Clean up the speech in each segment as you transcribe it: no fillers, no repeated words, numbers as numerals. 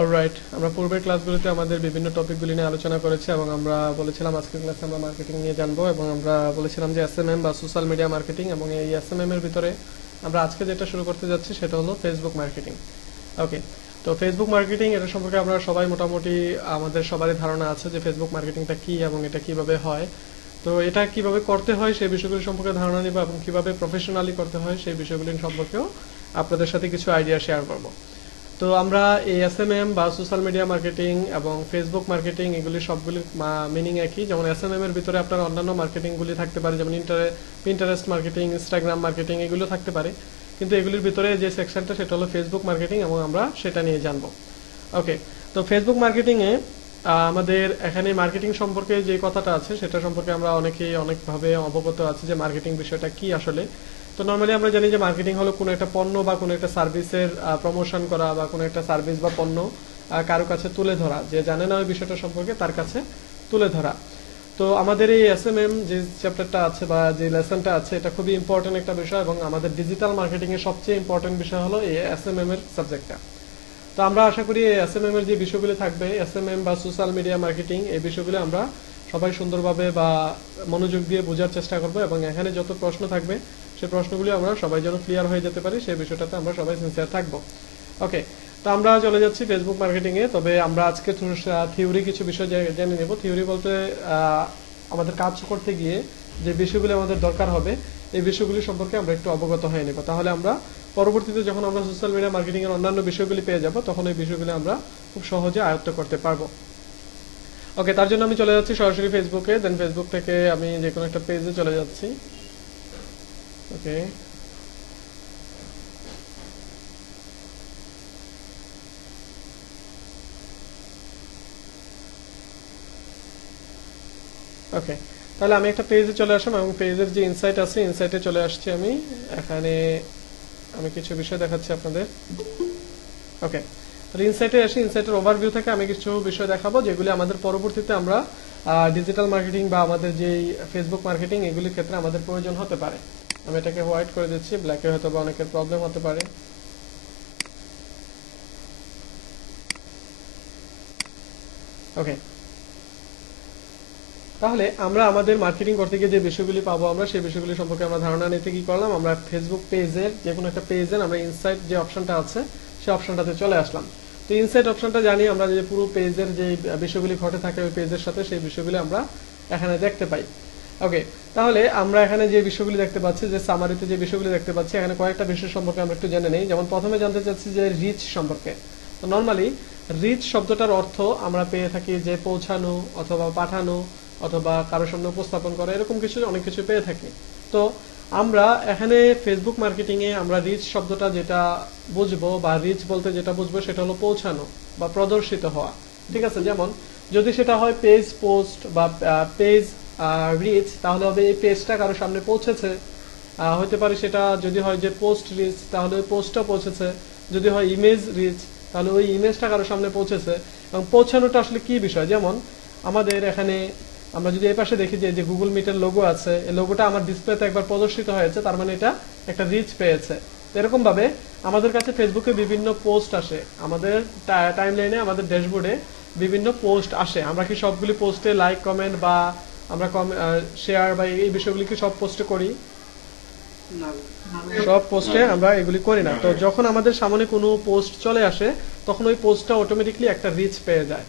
Alright, আমরা পূর্বের ক্লাসগুলোতে আমাদের বিভিন্ন টপিকগুলি নিয়ে আলোচনা করেছি এবং আমরা বলেছিলাম আজকের ক্লাসে আমরা মার্কেটিং নিয়ে জানবো এবং আমরা বলেছিলাম যে এসএমএম বা সোশ্যাল মিডিয়া মার্কেটিং, এবং এই এসএমএম এর ভিতরে আমরা আজকে যেটা শুরু করতে যাচ্ছি সেটা হলো ফেসবুক মার্কেটিং। ওকে, তো ফেসবুক মার্কেটিং এটা সম্পর্কে আমরা সবাই মোটামুটি আমাদের সবারই ধারণা আছে যে ফেসবুক মার্কেটিংটা কি এবং এটা কিভাবে হয়। তো এটা কিভাবে করতে হয় সেই বিষয়গুলি সম্পর্কে ধারণা নিব এবং কিভাবে প্রফেশনালি করতে হয় সেই বিষয়গুলি সম্পর্কেও আপনাদের সাথে কিছু আইডিয়া শেয়ার করব। তো আমরা এই এসএমএম বা সোশ্যাল মিডিয়া মার্কেটিং এবং ফেসবুক মার্কেটিং এগুলি সবগুলির মিনিং একই। যেমন এসএমএম এর ভিতরে আপনার অন্যান্য মার্কেটিংগুলি থাকতে পারে, যেমন পিন্টারেস্ট মার্কেটিং, ইনস্টাগ্রাম মার্কেটিং এগুলো থাকতে পারে, কিন্তু এগুলির ভিতরে যে সেকশনটা সেটা হলো ফেসবুক মার্কেটিং এবং আমরা সেটা নিয়ে জানবো। ওকে, তো ফেসবুক মার্কেটিংয়ে আমাদের এখানে মার্কেটিং সম্পর্কে যে কথাটা আছে সেটা সম্পর্কে আমরা অনেকেই অনেকভাবে অবগত আছি যে মার্কেটিং বিষয়টা কি আসলে। তো নর্মালি আমরা জানি যে মার্কেটিং হলো কোনো একটা পণ্য বা কোনো একটা সার্ভিসের প্রমোশন করা বা কোনো একটা সার্ভিস বা পণ্য কারো কাছে তুলে ধরা, যে জানে না ওই বিষয়টা সম্পর্কে তার কাছে তুলে ধরা। তো আমাদের এই এসএমএম যে চ্যাপ্টারটা আছে বা যে লেসনটা আছে এটা খুবই ইম্পর্টেন্ট একটা বিষয় এবং আমাদের ডিজিটাল মার্কেটিং এর সবচেয়ে ইম্পর্টেন্ট বিষয় হলো এই এসএমএম এর সাবজেক্টটা। তো আমরা আশা করি এই এসএমএম এর যে বিষয়গুলো থাকবে, এসএমএম বা সোশ্যাল মিডিয়া মার্কেটিং, এই বিষয়গুলো আমরা সবাই সুন্দরভাবে বা মনোযোগ দিয়ে বোঝার চেষ্টা করব এবং এখানে যত প্রশ্ন থাকবে সেই প্রশ্নগুলি আমরা সবাই যেন ক্লিয়ার হয়ে যেতে পারি সেই বিষয়টাতে আমরা সবাই সিনসিয়ার থাকবো। ওকে, তো আমরা চলে যাচ্ছি ফেসবুক মার্কেটিং এ। তবে আমরা আজকে থিওরি কিছু বিষয় জেনে নেব। থিওরি বলতে আমাদের কাজ করতে গিয়ে যে বিষয়গুলি আমাদের দরকার হবে এই বিষয়গুলি সম্পর্কে আমরা একটু অবগত হয়ে নেব, তাহলে আমরা পরবর্তীতে যখন আমরা সোশ্যাল মিডিয়া মার্কেটিং এর অন্যান্য বিষয়গুলি পেয়ে যাব তখন এই বিষয়গুলি আমরা খুব সহজে আয়ত্ত করতে পারবো। ওকে, তার জন্য আমি চলে যাচ্ছি সরাসরি ফেসবুকে, দেন ফেসবুক থেকে আমি যে কোনো একটা পেজে চলে যাচ্ছি। ওকে, ওকে, তাহলে আমি একটা পেজে চলে আসলাম এবং পেজের যে ইনসাইট আছে ইনসাইটে চলে আসছি আমি। এখানে আমি কিছু বিষয় দেখাচ্ছি আপনাদের। ওকে, তাহলে ইনসাইটে আসি। ইনসাইটের ওভারভিউ থেকে আমি কিছু বিষয় দেখাবো যেগুলি আমাদের পরবর্তীতে আমরা ডিজিটাল মার্কেটিং বা আমাদের যে ফেসবুক মার্কেটিং এগুলির ক্ষেত্রে আমাদের প্রয়োজন হতে পারে। আমি এটাকে হোয়াইট করে দিচ্ছি, ব্ল্যাকে হয়তো বা অনেকের প্রবলেম হতে পারে। ওকে, তাহলে আমরা আমাদের মার্কেটিং করতে গিয়ে যে বিষয়গুলি পাবো আমরা সেই বিষয়গুলি সম্পর্কে আমরা ধারণা নিতে কি করলাম, আমরা ফেসবুক পেজের যে কোনো একটা পেজের আমরা ইনসাইট যে অপশনটা আছে সেই অপশনটাতে চলে আসলাম। তো ইনসাইট অপশনটা জানি আমরা যে পুরো পেজের যে বিষয়গুলি ঘটে থাকে ওই পেজের সাথে সেই বিষয়গুলি আমরা এখানে দেখতে পাই। ওকে, তাহলে আমরা এখানে যে বিষয়গুলি দেখতে পাচ্ছি, যে সামারিতে যে বিষয়গুলি দেখতে পাচ্ছি, এখানে কয়েকটা বিষয় সম্পর্কে আমরা একটু জেনে নেই। যেমন প্রথমে জানতে চাচ্ছি যে রিচ সম্পর্কে। তো নর্মালি রিচ শব্দটার অর্থ আমরা পেয়ে থাকি যে পৌঁছানো অথবা পাঠানো অথবা কারোর সামনে উপস্থাপন করা, এরকম কিছু অনেক কিছু পেয়ে থাকি। তো আমরা এখানে ফেসবুক মার্কেটিং এ আমরা রিচ শব্দটা যেটা বুঝবো বা রিচ বলতে যেটা বুঝবো সেটা হলো পৌঁছানো বা প্রদর্শিত হওয়া। ঠিক আছে, যেমন যদি সেটা হয় পেজ পোস্ট বা পেজ রিচ, তাহলে হবে এই পেজটা কারোর সামনে পৌঁছেছে। হতে পারে সেটা যদি হয় যে পোস্ট রিচ, তাহলে ওই পোস্টটা পৌঁছেছে। যদি হয় ইমেজ রিচ, তাহলে ওই ইমেজটা কারোর সামনে পৌঁছেছে। এবং পৌঁছানোটা আসলে কি বিষয়, যেমন আমাদের এখানে আমরা যদি এই পাশে দেখি যে গুগল মিটের লোগো আছে, এই লোগোটা আমার ডিসপ্লেতে একবার প্রদর্শিত হয়েছে, তার মানে এটা একটা রিচ পেয়েছে। এরকম ভাবে আমাদের কাছে ফেসবুকে বিভিন্ন পোস্ট আসে, আমাদের টাইমলাইনে আমাদের ড্যাশবোর্ডে বিভিন্ন পোস্ট আসে। আমরা কি সবগুলি পোস্টে লাইক কমেন্ট বা আমরা শেয়ার বা এই বিষয়গুলি কি সব পোস্টে করি? সব পোস্টে আমরা এগুলি করি না। তো যখন আমাদের সামনে কোনো পোস্ট চলে আসে তখন ওই পোস্টটা অটোমেটিকলি একটা রিচ পেয়ে যায়।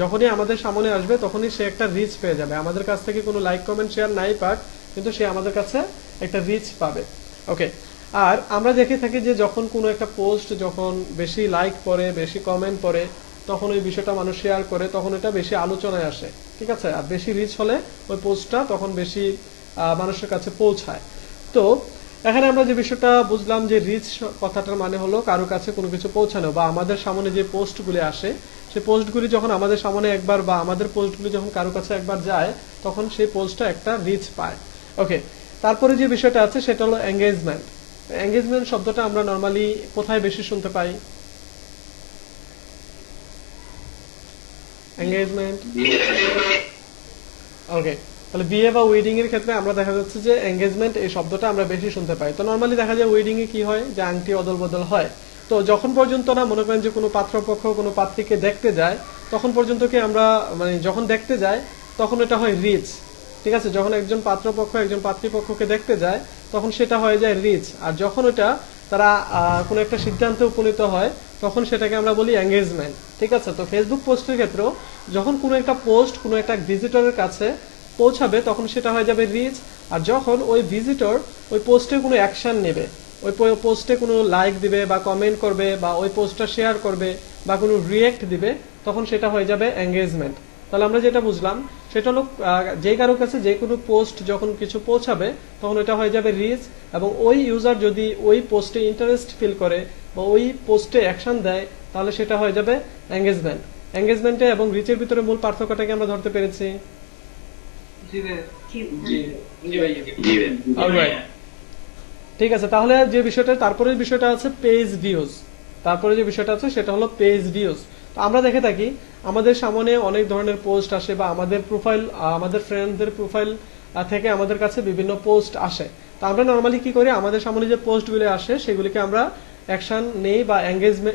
যখনই আমাদের সামনে আসবে তখনই সে একটা রিচ পেয়ে যাবে, আমাদের কাছ থেকে কোনো লাইক কমেন্ট শেয়ার নাই পাক, কিন্তু সে আমাদের কাছে একটা রিচ পাবে। ওকে, আর আমরা দেখে থাকি যে যখন কোনো একটা পোস্ট যখন বেশি লাইক পড়ে, বেশি কমেন্ট পড়ে, তখন ওই বিষয়টা মানুষ শেয়ার করে, তখন এটা বেশি আলোচনায় আসে। ঠিক আছে, আর বেশি রিচ হলে ওই পোস্টটা তখন বেশি মানুষের কাছে পৌঁছায়। তো এখানে আমরা যে বিষয়টা বুঝলাম যে রিচ কথাটার মানে হলো কারো কাছে কোনো কিছু পৌঁছানো, বা আমাদের সামনে যে পোস্টগুলি আসে সেই পোস্টগুলি যখন আমাদের সামনে একবার বা আমাদের পোস্টগুলি যখন কারো কাছে একবার যায় তখন সেই পোস্টটা একটা রিচ পায়। ওকে, তারপরে যে বিষয়টা আছে সেটা হলো এঙ্গেজমেন্ট। এঙ্গেজমেন্ট শব্দটা আমরা নর্মালি কোথায় বেশি শুনতে পাই? এঙ্গেজমেন্ট, ওকে, তাহলে বিয়ে বা ওয়েডিং এর ক্ষেত্রে আমরা দেখা যাচ্ছে যে এঙ্গেজমেন্ট এই শব্দটা আমরা বেশি শুনতে পাই। তো নর্মালি দেখা যায় ওয়েডিং এ কি হয়, যে আংটি অদল বদল হয়। তো যখন পর্যন্ত না মনে করেন যে কোনো পাত্রপক্ষ কোনো পাত্রীকে দেখতে যায় তখন পর্যন্ত কি আমরা মানে যখন দেখতে যায় তখন এটা হয় রিচ, ঠিক আছে। যখন একজন পাত্রপক্ষ একজন পাত্রীপক্ষকে দেখতে যায় তখন সেটা হয়ে যায় রিচ। আর যখন ওটা তারা কোনো একটা সিদ্ধান্তে উপনীত হয় তখন সেটাকে আমরা বলি এঙ্গেজমেন্ট, ঠিক আছে। তো ফেসবুক পোস্টের ক্ষেত্রেও যখন কোনো একটা পোস্ট কোনো একটা ভিজিটরের কাছে পৌঁছাবে তখন সেটা হয়ে যাবে রিচ। আর যখন ওই ভিজিটর ওই পোস্টে কোনো অ্যাকশন নেবে, ওই পোস্টে কোনো লাইক দিবে বা কমেন্ট করবে বা ওই পোস্টটা শেয়ার করবে বা কোনো রিয়েক্ট দিবে তখন সেটা হয়ে যাবে এঙ্গেজমেন্ট। তাহলে আমরা যেটা বুঝলাম সেটা হলো যে কারো কাছে যে কোনো পোস্ট যখন কিছু পৌঁছাবে তখন এটা হয়ে যাবে রিচ, এবং ওই ইউজার যদি ওই পোস্টে ইন্টারেস্ট ফিল করে বা ওই পোস্টে অ্যাকশন দেয় তাহলে সেটা হয়ে যাবে এঙ্গেজমেন্ট। এঙ্গেজমেন্টে এবং রিচের ভিতরে মূল পার্থক্যটাকে আমরা ধরতে পেরেছি। ঠিক আছে, তাহলে যে বিষয়টা তারপরে বিষয়টা আছে পেজ ভিউজ। তারপরে যে বিষয়টা আছে সেটা হলো পেজ ভিউজ। তো আমরা দেখে থাকি আমাদের সামনে অনেক ধরনের পোস্ট আসে বা আমাদের প্রোফাইল আমাদের ফ্রেন্ডদের প্রোফাইল থেকে আমাদের কাছে বিভিন্ন পোস্ট আসে। তো আমরা নর্মালি কি করি, আমাদের সামনে যে পোস্টগুলো আসে সেগুলিকে আমরা অ্যাকশন নেই বা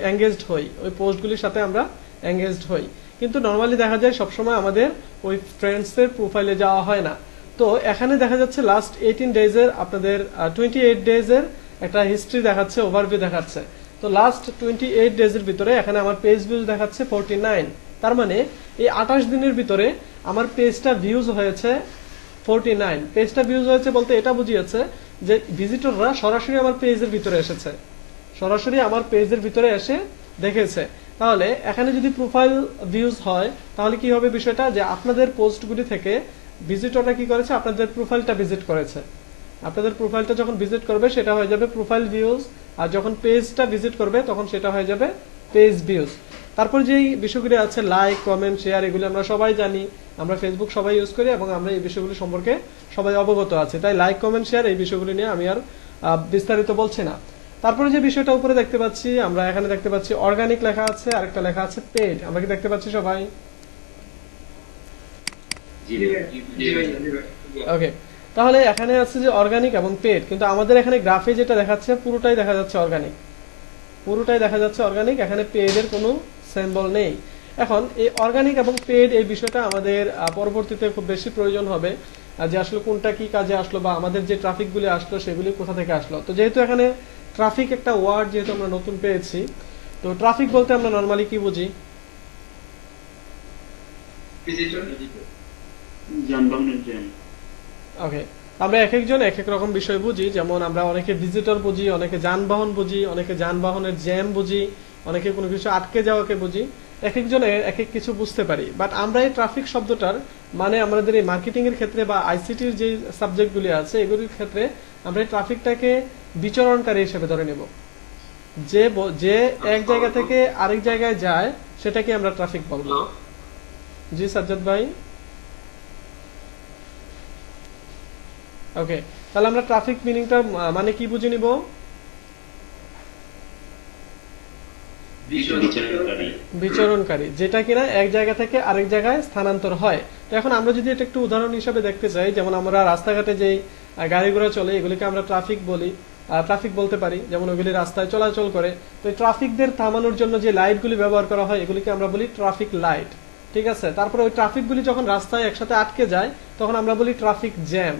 এঙ্গেজড হই, ওই পোস্টগুলির সাথে আমরা এঙ্গেজড হই। কিন্তু নর্মালি দেখা যায় সবসময় আমাদের ওই ফ্রেন্ডসদের প্রোফাইলে যাওয়া হয় না। তো এখানে দেখা যাচ্ছে লাস্ট 18 ডেজের আপনাদের 28 ডেজের একটা হিস্ট্রি দেখাচ্ছে, ওভারভিউ দেখাচ্ছে। তো লাস্ট 28 ডেজের ভিতরে এখানে আমার পেজ ভিউজ দেখাচ্ছে 49। তার মানে এই 28 দিনের ভিতরে আমার পেজটা ভিউজ হয়েছে 49। পেজটা ভিউজ হয়েছে বলতে এটা বুঝিয়েছে যে ভিজিটররা সরাসরি আমার পেজের ভিতরে এসেছে, সরাসরি আমার পেজের ভিতরে এসে দেখেছে। তাহলে এখানে যদি প্রোফাইল ভিউজ হয় তাহলে কি হবে বিষয়টা, যে আপনাদের পোস্টগুলি থেকে ভিজিটররা কি করেছে, আপনাদের প্রোফাইলটা ভিজিট করেছে। আপনাদের প্রোফাইলটা যখন ভিজিট করবে সেটা হয়ে যাবে প্রোফাইল ভিউজ, আর যখন পেজটা ভিজিট করবে তখন সেটা হয়ে যাবে পেজ ভিউজ। তারপর যেই বিষয়গুলি আছে লাইক কমেন্ট শেয়ার, এগুলি আমরা সবাই জানি, আমরা ফেসবুক সবাই ইউজ করি এবং আমরা এই বিষয়গুলি সম্পর্কে সবাই অবগত আছে। তাই লাইক কমেন্ট শেয়ার এই বিষয়গুলি নিয়ে আমি আর বিস্তারিত বলছি না। তারপরে যে বিষয়টা উপরে দেখতে পাচ্ছি, আমরা এখানে দেখতে পাচ্ছি অর্গানিক লেখা আছে, আরেকটা লেখা আছে পেড। আমরা কি দেখতে পাচ্ছি সবাই? ওকে, তাহলে এখানে আছে যে অর্গানিক এবং পেড, কিন্তু আমাদের এখানে গ্রাফে যেটা দেখাচ্ছে পুরোটাই দেখা যাচ্ছে অর্গানিক, পুরোটাই দেখা যাচ্ছে অর্গানিক, এখানে পেডের কোনো সিম্বল নেই। এখন এই অর্গানিক এবং পেড এই বিষয়টা আমাদের পরবর্তীতে খুব বেশি প্রয়োজন হবে, যে আসলে কোনটা কি কাজে আসলো বা আমাদের যে ট্রাফিকগুলি আসলো সেগুলি কোথা থেকে আসলো। তো যেহেতু এখানে ট্রাফিক একটা ওয়ার্ড যেহেতু আমরা নতুন পেয়েছি, তো ট্রাফিক বলতে আমরা নর্মালি কি বুঝি? ওকে, আমরা এক একজন এক এক রকম বিষয় বুঝি। যেমন আমরা অনেকে ভিজিটর বুঝি, অনেকে যানবাহন বুঝি, অনেকে যানবাহনের জ্যাম বুঝি, অনেকে কোনো কিছু আটকে যাওয়াকে বুঝি। এক একজন এক এক কিছু বুঝতে পারি। বাট আমরা এই ট্রাফিক শব্দটার মানে আমাদের এই মার্কেটিং এর ক্ষেত্রে বা আইসিটির যে সাবজেক্টগুলি আছে এগুলির ক্ষেত্রে আমরা এই ট্রাফিকটাকে বিচরণকারী হিসেবে ধরে নেব। যে এক জায়গা থেকে আরেক জায়গায় যায় সেটাকে আমরা ট্রাফিক বলবো। জি সাজ্জাদ ভাই। ওকে, তাহলে আমরা ট্রাফিক মিনিংটা মানে কি বুঝে নিব? বিচরণকারী, যেটা কিনা এক জায়গা থেকে আরেক জায়গায় স্থানান্তর হয়। তো এখন আমরা যদি এটা একটু উদাহরণ হিসেবে দেখতে চাই, যেমন আমরা রাস্তাঘাটে যে গাড়ি ঘোড়া চলে এগুলিকে আমরা ট্রাফিক বলি, ট্রাফিক বলতে পারি, যেমন ওইগুলি রাস্তায় চলাচল করে। তো এই ট্রাফিকদের থামানোর জন্য যে লাইটগুলি ব্যবহার করা হয় এগুলিকে আমরা বলি ট্রাফিক লাইট, ঠিক আছে। তারপরে ওই ট্রাফিকগুলি যখন রাস্তায় একসাথে আটকে যায় তখন আমরা বলি ট্রাফিক জ্যাম,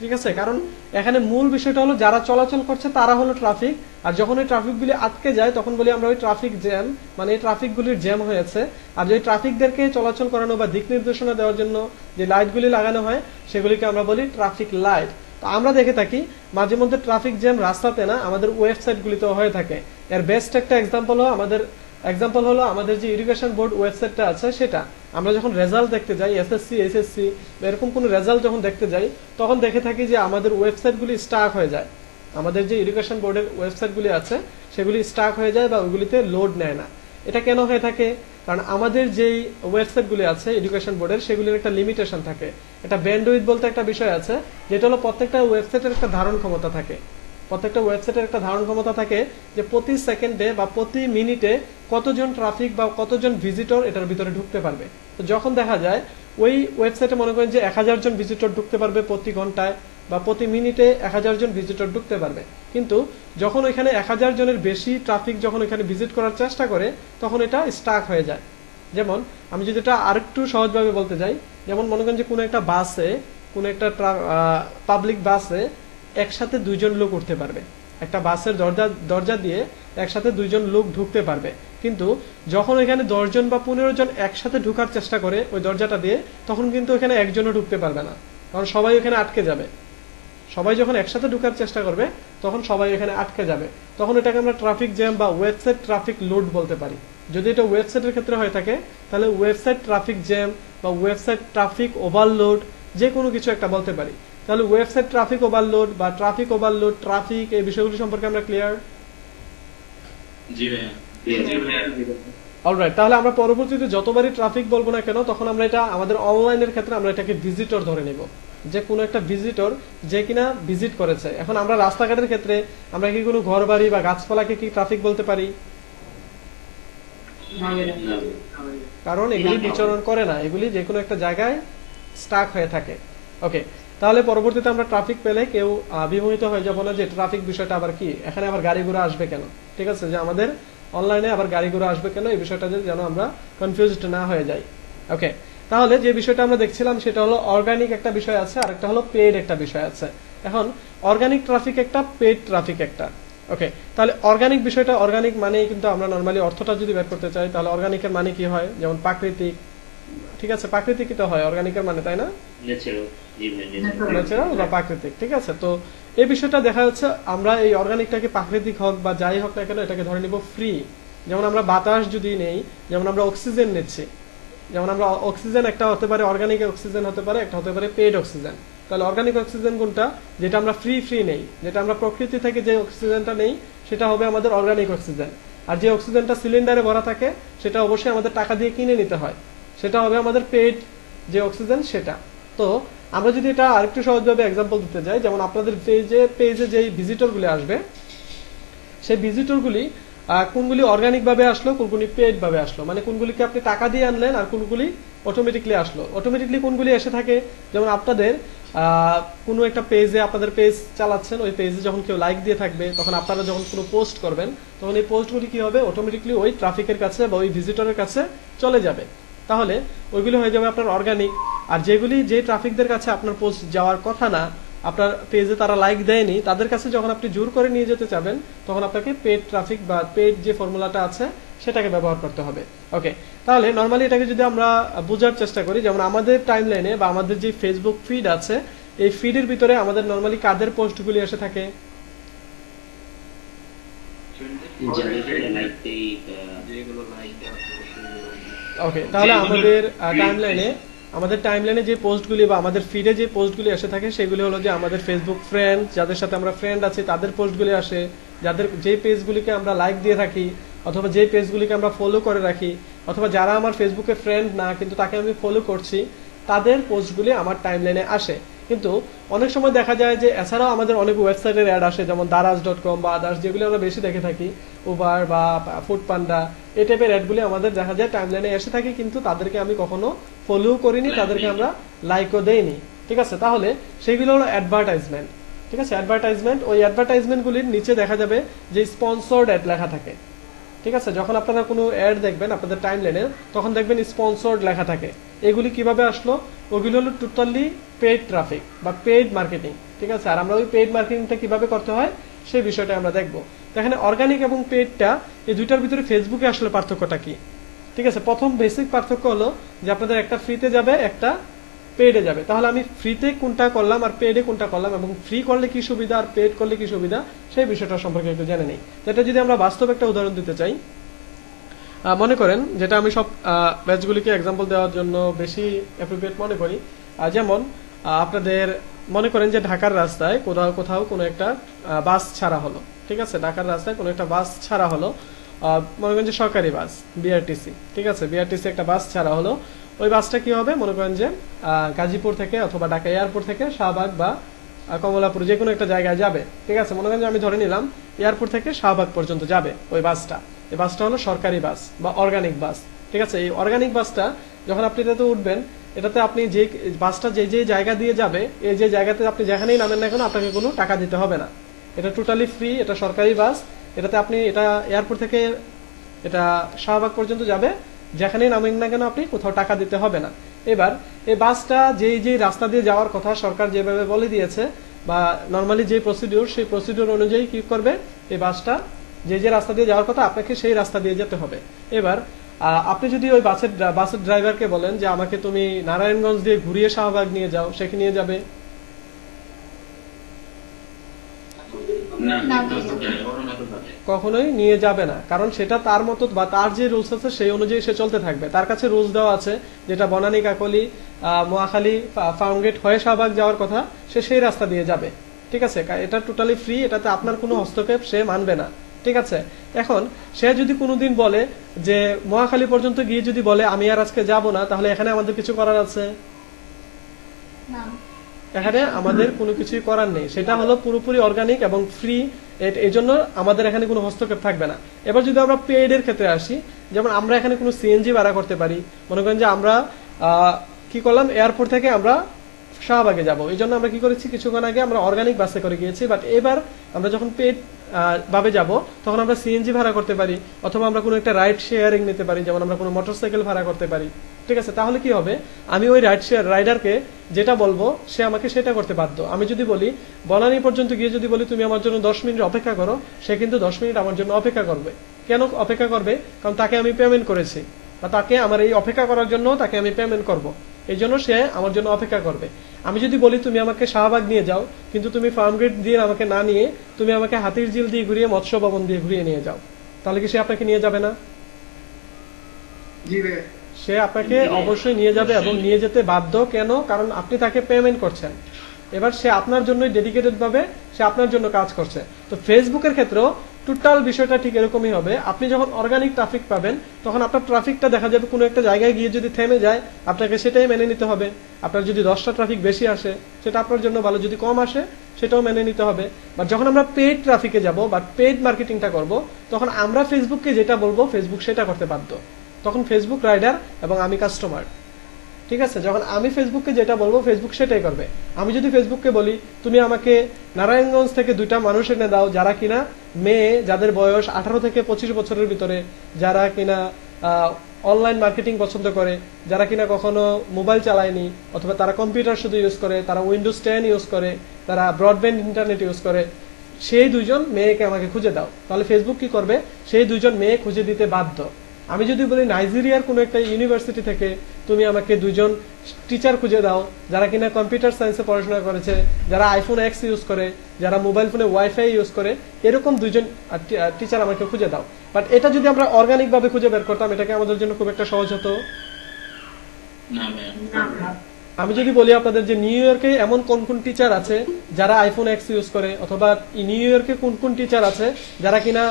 ঠিক আছে। কারণ এখানে মূল বিষয়টা হলো যারা চলাচল করছে তারা হলো ট্রাফিক, আর যখন ওই ট্রাফিকগুলি আটকে যায় তখন বলি আমরা ওই ট্রাফিক জ্যাম, মানে এই ট্রাফিকগুলির জ্যাম হয়েছে। আর যে ট্রাফিকদেরকে চলাচল করানো বা দিক নির্দেশনা দেওয়ার জন্য যে লাইটগুলি লাগানো হয় সেগুলিকে আমরা বলি ট্রাফিক লাইট। তো আমরা দেখে থাকি মাঝে মধ্যে ট্রাফিক জ্যাম রাস্তাতে না, আমাদের ওয়েবসাইটগুলিতেও হয়ে থাকে। এর বেস্ট একটা এক্সাম্পল হলো আমাদের যে এডুকেশন বোর্ড ওয়েবসাইটটা আছে সেটা। আমরা যখন রেজাল্ট দেখতে যাই এসএসসি এইচএসসি এরকম কোনো রেজাল্ট যখন দেখতে যাই তখন দেখে থাকি যে আমাদের ওয়েবসাইটগুলি স্টাক হয়ে যায়। আমাদের যে এডুকেশন বোর্ডের ওয়েবসাইটগুলি আছে সেগুলি স্টাক হয়ে যায় বা ওইগুলিতে লোড নেয় না। এটা কেন হয়ে থাকে? কারণ আমাদের যেই ওয়েবসাইটগুলি আছে এডুকেশন বোর্ডের সেগুলির একটা লিমিটেশন থাকে। এটা ব্যান্ডউইথ বলতে একটা বিষয় আছে, যেটা হলো প্রত্যেকটা ওয়েবসাইটের একটা ধারণ ক্ষমতা থাকে। প্রত্যেকটা ওয়েবসাইটের একটা ধারণ ক্ষমতা থাকে যে প্রতি সেকেন্ডে বা প্রতি মিনিটে কতজন ট্রাফিক বা কতজন ভিজিটর এটার ভিতরে ঢুকতে পারবে। তো যখন দেখা যায় ওই ওয়েবসাইটে মনে করেন যে 1000 জন ভিজিটর ঢুকতে পারবে প্রতি ঘন্টায়, বা প্রতি মিনিটে 1000 জন ভিজিটর ঢুকতে পারবে। কিন্তু যখন ওইখানে 1000 জনের বেশি ট্রাফিক যখন ওইখানে ভিজিট করার চেষ্টা করে তখন এটা স্টাক হয়ে যায়। যেমন আমি যদি এটা আরেকটু সহজভাবে বলতে যাই, যেমন মনে করেন যে কোনো একটা বাসে, কোনো একটা পাবলিক বাসে একসাথে 2 জন লোক উঠতে পারবে। একটা বাসের দরজা দিয়ে একসাথে 2 জন লোক ঢুকতে পারবে। কিন্তু যখন এখানে 10 জন বা 15 জন একসাথে ঢোকার চেষ্টা করে ওই দরজাটা দিয়ে, তখন কিন্তু এখানে একজনও ঢুকতে পারবে না, কারণ সবাই ওখানে আটকে যাবে। সবাই যখন একসাথে ঢোকার চেষ্টা করবে তখন সবাই এখানে আটকে যাবে। তখন এটাকে আমরা ট্রাফিক জ্যাম বা ওয়েবসাইট ট্রাফিক লোড বলতে পারি। যদি এটা ওয়েবসাইটের ক্ষেত্রে হয়ে থাকে তাহলে ওয়েবসাইট ট্রাফিক জ্যাম বা ওয়েবসাইট ট্রাফিক ওভারলোড যে কোনো কিছু একটা বলতে পারি। তাহলে ওয়েবসাইট ট্রাফিক ওভারলোড বা ট্রাফিক ওভারলোড, ট্রাফিক, এই বিষয়গুলো সম্পর্কে আমরা ক্লিয়ার? জি ভাইয়া। অলরাইট, তাহলে আমরা পরবর্তীতে যতবারই ট্রাফিক বলবো না কেন তখন আমরা এটা আমাদের অনলাইনের ক্ষেত্রে আমরা এটাকে ভিজিটর ধরে নেব, যে কোনো একটা ভিজিটর যে কিনা ভিজিট করেছে। এখন আমরা রাস্তাঘাটের ক্ষেত্রে আমরা কি কোনো ঘর বাড়ি বা গাছপালাকে কি ট্রাফিক বলতে পারি? কারণ এগুলি বিচরণ করে না, এগুলি যে কোনো একটা জায়গায় স্টাক হয়ে থাকে। ওকে, তাহলে পরবর্তীতে আমরা ট্রাফিক পেলে কেউ বিমোহিত হয়ে যাবো না যে ট্রাফিক বিষয়টা আবার কি, এখানে আবার গাড়ি ঘোড়া আসবে কেন। ঠিক আছে, যে আমাদের অনলাইনে আবার গাড়ি ঘোড়া আসবে কেন, এই বিষয়টা যেন আমরা কনফিউজড না হয়ে যাই। ওকে, তাহলে যে বিষয়টা আমরা দেখছিলাম সেটা হলো অর্গানিক একটা বিষয় আছে আর একটা হলো পেইড একটা বিষয় আছে। এখন অর্গানিক ট্রাফিক একটা, পেইড ট্রাফিক একটা। ওকে, তাহলে অর্গানিক বিষয়টা, অর্গানিক মানে কিন্তু আমরা নরমালি অর্থটা যদি বের করতে চাই তাহলে অর্গানিকের মানে কি হয়, যেমন প্রাকৃতিক। ঠিক আছে, প্রাকৃতিক তো হয় অর্গানিকের মানে, তাই না? ন্যাচারাল বা প্রাকৃতিক। ঠিক আছে, তো এই বিষয়টা দেখা যাচ্ছে আমরা এই অর্গানিকটাকে প্রাকৃতিক হোক বা যাই হোক না কেন এটাকে ধরে নিব ফ্রি। যেমন আমরা বাতাস যদি নেই, যেমন আমরা অক্সিজেন নিচ্ছি, যেমন আমরা অক্সিজেন একটা হতে পারে অর্গানিক অক্সিজেন হতে পারে, একটা হতে পারে পেইড অক্সিজেন। তাহলে অর্গানিক অক্সিজেন কোনটা? যেটা আমরা ফ্রি নেই, যেটা আমরা প্রকৃতি থেকে যে অক্সিজেনটা নেই সেটা হবে আমাদের অর্গানিক অক্সিজেন। আর যে অক্সিজেনটা সিলিন্ডারে ভরা থাকে সেটা অবশ্যই আমাদের টাকা দিয়ে কিনে নিতে হয়, সেটা হবে আমাদের পেইড যে অক্সিজেন সেটা। তো আমরা যদি এটা আরেকটু সহজভাবে এক্সাম্পল দিতে যাই, যেমন আপনাদের পেজে যে ভিজিটরগুলি আসবে সেই ভিজিটরগুলি কোনগুলি অর্গানিক ভাবে আসলো, কোনগুলি পেইড ভাবে আসলো, মানে কোনগুলিকে আপনি টাকা দিয়ে আনলেন আর কোনগুলি অটোমেটিকলি আসলো। অটোমেটিকলি কোনগুলি এসে থাকে, যেমন আপনাদের কোনো একটা পেজে, আপনাদের পেজ চালাচ্ছেন, ওই পেজে যখন কেউ লাইক দিয়ে থাকবে তখন আপনারা যখন কোনো পোস্ট করবেন তখন এই পোস্টগুলি কি হবে, অটোমেটিকলি ওই ট্রাফিকের কাছে বা ওই ভিজিটরের কাছে চলে যাবে। তাহলে ওইগুলি হয়ে যাবে আপনার অর্গানিক। আর যেগুলি যে ট্রাফিকদের কাছে আপনার পোস্ট যাওয়ার কথা না, আপনার পেজে তারা লাইক দেয়নি, তাদের কাছে যখন আপনি জোর করে নিয়ে যেতে চাবেন তখন আপনাকে পেড ট্রাফিক বা পেড যে ফর্মুলাটা আছে সেটাকে ব্যবহার করতে হবে। ওকে, তাহলে নর্মালি এটাকে যদি আমরা বোঝার চেষ্টা করি, যেমন আমাদের টাইমলাইনে বা আমাদের যে ফেসবুক ফিড আছে এই ফিডের ভিতরে আমাদের নর্মালি কাদের পোস্টগুলি এসে থাকে? ওকে, তাহলে আমাদের টাইমলাইনে যে পোস্টগুলি বা আমাদের ফিডে যে পোস্টগুলি এসে থাকে সেগুলি হলো যে আমাদের ফেসবুক ফ্রেন্ড, যাদের সাথে আমরা ফ্রেন্ড আছি তাদের পোস্টগুলি আসে, যাদের যে পেজগুলিকে আমরা লাইক দিয়ে থাকি অথবা যে পেজগুলিকে আমরা ফলো করে রাখি, অথবা যারা আমার ফেসবুকে ফ্রেন্ড না কিন্তু তাকে আমি ফলো করছি, তাদের পোস্টগুলি আমার টাইমলাইনে আসে। কিন্তু অনেক সময় দেখা যায় যে এছাড়াও আমাদের অনেক ওয়েবসাইটের অ্যাড আসে, যেমন daraz.com বা আদার্স, যেগুলি আমরা বেশি দেখে থাকি, উবার বা ফুড পান্ডা, এই টাইপের অ্যাডগুলি আমাদের দেখা যায় টাইমলাইনে এসে থাকে, কিন্তু তাদেরকে আমি কখনো ফলো করিনি, তাদেরকে আমরা লাইকও দেইনি। ঠিক আছে, তাহলে সেইগুলো হলো অ্যাডভার্টাইজমেন্ট। ঠিক আছে, অ্যাডভার্টাইজমেন্ট, ওই অ্যাডভার্টাইজমেন্টগুলির নিচে দেখা যাবে যে স্পন্সর্ড অ্যাড লেখা থাকে। ঠিক আছে, যখন আপনারা কোনো অ্যাড দেখবেন আপনাদের টাইমলাইনে তখন দেখবেন স্পন্সর্ড লেখা থাকে। এগুলি কিভাবে আসলো? ওগুলো হলো টোটালি পেইড ট্রাফিক বা পেইড মার্কেটিং। ঠিক আছে, আর আমরা ওই পেইড মার্কেটিংটা কিভাবে করতে হয় সেই বিষয়টা আমরা দেখবো। তো এখানে অর্গানিক এবং পেইডটা, এই দুইটার ভিতরে ফেসবুকে আসলে পার্থক্যটা কি? ঠিক আছে, প্রথম বেসিক পার্থক্য হলো যে আপনাদের একটা ফ্রিতে যাবে, একটা পেইডে যাবে। তাহলে আমি ফ্রিতে কোনটা করলাম আর পেইডে কোনটা করলাম, এবং ফ্রি করলে কি সুবিধা আর পেইড করলে কি সুবিধা সেই বিষয়টা সম্পর্কে একটু জেনে নেই। এটা যদি আমরা বাস্তব একটা উদাহরণ দিতে চাই, মনে করেন, যেটা আমি সব ব্যাচগুলিকে এক্সাম্পল দেওয়ার জন্য বেশি অ্যাপ্রোপ্রিয়েট মনে করি, যেমন আপনাদের মনে করেন যে ঢাকার রাস্তায় কোথাও কোনো একটা বাস ছাড়া হলো। ঠিক আছে, ঢাকার রাস্তায় কোনো একটা বাস ছাড়া হলো, মনে করেন যে সরকারি বাস বিআরটিসি। ঠিক আছে, বিআরটিসি একটা বাস ছাড়া হলো। ওই বাসটা কি হবে, মনে করেন যে গাজীপুর থেকে অথবা ঢাকা এয়ারপোর্ট থেকে শাহবাগ বা কমলাপুর যে কোনো একটা জায়গায় যাবে। ঠিক আছে, মনে করেন যে আমি ধরে নিলাম এয়ারপোর্ট থেকে শাহবাগ পর্যন্ত যাবে ওই বাসটা। এই বাসটা হলো সরকারি বাস বা অর্গানিক বাস। ঠিক আছে, এই অর্গানিক বাসটা যখন আপনি এটাতে উঠবেন এটাতে আপনি যে বাসটা যে যে জায়গা দিয়ে যাবে, এই যে জায়গাতে আপনি যেখানেই নামেন না কেন আপনাকে কোনো টাকা দিতে হবে না। এটা টোটালি ফ্রি, এটা সরকারি বাস। এটাতে আপনি এটা এয়ারপোর্ট থেকে এটা শাহবাগ পর্যন্ত যাবে, যেখানেই নামেন না কেন আপনি কোথাও টাকা দিতে হবে না। এবার এই বাসটা যেই যে রাস্তা দিয়ে যাওয়ার কথা সরকার যেভাবে বলে দিয়েছে বা নর্মালি যে প্রসিডিউর, সেই প্রসিডিউর অনুযায়ী কি করবে, এই বাসটা যে যে রাস্তা দিয়ে যাওয়ার কথা আপনাকে সেই রাস্তা দিয়ে যেতে হবে। এবার আপনি যদি ওই বাসের ড্রাইভারকে বলেন যে আমাকে তুমি নারায়ণগঞ্জ দিয়ে ঘুরিয়ে শাহবাগ নিয়ে যাও, সে কি নিয়ে যাবে? না, না, তো ভাইয়া। ওর মতো থাকে। কখনোই নিয়ে যাবে না, কারণ সেটা তার মতো বা তার যে রুলস আছে সেই অনুযায়ী সে চলতে থাকবে। তার কাছে রুলস দেওয়া আছে, যেটা বনানী, কাকলি, মোয়াখালী, ফার্মগেট হয়ে শাহবাগ যাওয়ার কথা, সে সেই রাস্তা দিয়ে যাবে। ঠিক আছে, এটা টোটালি ফ্রি, এটাতে আপনার কোনো হস্তক্ষেপ সে মানবে না। ঠিক আছে, এখন সে যদি কোনোদিন বলে যে মোয়াখালী পর্যন্ত গিয়ে যদি বলে আমি আর আজকে যাব না, তাহলে এখানে আমাদের কিছু করার আছে? না। এখানে আমাদের কোনো কিছুই করার নেই, সেটা হলো পুরোপুরি অর্গানিক এবং ফ্রি। এই জন্য আমাদের এখানে কোনো হস্তক্ষেপ থাকবে না। এবার যদি আমরা পেইড এর ক্ষেত্রে আসি, যেমন আমরা এখানে কোনো সিএনজি ভাড়া করতে পারি। মনে করেন যে আমরা কি করলাম, এয়ারপোর্ট থেকে আমরা শাহবাগে যাব, এই জন্য আমরা কি করেছি, কিছুক্ষণ আগে আমরা অর্গানিক বাসে করে গিয়েছি। বাট এবার আমরা যখন পেইড ভাবে যাব, তখন আমরা সিএনজি ভাড়া করতে পারি, অথবা আমরা কোনো একটা রাইড শেয়ারিং নিতে পারি, যেমন আমরা কোনো মোটরসাইকেল ভাড়া করতে পারি। ঠিক আছে, তাহলে কি হবে, আমি ওই রাইডারকে যেটা বলবো সে আমাকে সেটা করতে বাধ্য। আমি যদি বলি বনানী পর্যন্ত গিয়ে যদি বলি তুমি আমার জন্য 10 মিনিট অপেক্ষা করো, সে কিন্তু 10 মিনিট আমার জন্য অপেক্ষা করবে। কেন অপেক্ষা করবে? কারণ তাকে আমি পেমেন্ট করেছি, বা তাকে আমার এই অপেক্ষা করার জন্য তাকে আমি পেমেন্ট করব, এই জন্য সে আমার জন্য অপেক্ষা করবে। আমি যদি বলি তুমি আমাকে শাহবাগ নিয়ে যাও, কিন্তু তুমি ফার্মগেট দিয়ে আমাকে না নিয়ে তুমি আমাকে হাতির ঝিল দিয়ে ঘুরিয়ে মৎস্য ভবন দিয়ে ঘুরিয়ে নিয়ে যাও, তাহলে কি সে আপনাকে নিয়ে যাবে না? জি ভাইয়া। সে আপনাকে অবশ্যই নিয়ে যাবে এবং নিয়ে যেতে বাধ্য। কেন? কারণ আপনি তাকে পেমেন্ট করছেন। এবার সে আপনার জন্য ডেডিকেটেড ভাবে সে আপনার জন্য কাজ করছে। তো ফেসবুকের ক্ষেত্রেও টোটাল বিষয়টা ঠিক এরকমই হবে। আপনি যখন অর্গানিক ট্রাফিক পাবেন, তখন আপনার ট্রাফিকটা দেখা যাবে কোনো একটা জায়গায় গিয়ে যদি থেমে যায়, আপনাকে সেটাই মেনে নিতে হবে। আপনার যদি 10টা ট্রাফিক বেশি আসে, সেটা আপনার জন্য ভালো, যদি কম আসে সেটাও মেনে নিতে হবে। বা যখন আমরা পেইড ট্রাফিকে যাব বা পেইড মার্কেটিংটা করব, তখন আমরা ফেসবুককে যেটা বলবো ফেসবুক সেটা করতে বাধ্য। তখন ফেসবুক রাইডার এবং আমি কাস্টমার। ঠিক আছে, যখন আমি ফেসবুককে যেটা বলবো ফেসবুক সেটাই করবে। আমি যদি ফেসবুককে বলি তুমি আমাকে নারায়ণগঞ্জ থেকে 2টা মানুষ এনে দাও যারা কিনা মেয়ে, যাদের বয়স 18 থেকে 25 বছরের ভিতরে, যারা কিনা অনলাইন মার্কেটিং পছন্দ করে, যারা কিনা কখনো মোবাইল চালায়নি, অথবা তারা কম্পিউটার শুধু ইউজ করে, তারা উইন্ডোজ 10 ইউজ করে, তারা ব্রডব্যান্ড ইন্টারনেট ইউজ করে, সেই 2জন মেয়েকে আমাকে খুঁজে দাও, তাহলে ফেসবুক কি করবে, সেই 2জন মেয়ে খুঁজে দিতে বাধ্য। আমি যদি বলি নাইজেরিয়ার কোনো একটা ইউনিভার্সিটি থেকে তুমি আমাকে 2জন টিচার খুঁজে দাও যারা কিনা কম্পিউটার সায়েন্সে পড়াশোনা করেছে, যারা আইফোন এক্স ইউজ করে, যারা মোবাইল ফোনে ওয়াইফাই ইউজ করে, এরকম 2জন টিচার আমাকে খুঁজে দাও। বাট এটা যদি আমরা অর্গানিক ভাবে খুঁজে বের করতাম, এটাকে আমাদের জন্য খুব একটা সহজ হতো। না ভাইয়া। না। আমি যদি বলি আপনাদের যে নিউ ইয়র্কে এমন কোন কোন টিচার আছে যারা আইফোন এক্স ইউজ করে, অথবা নিউ ইয়র্কে কোন কোন টিচার আছে যারা কিনা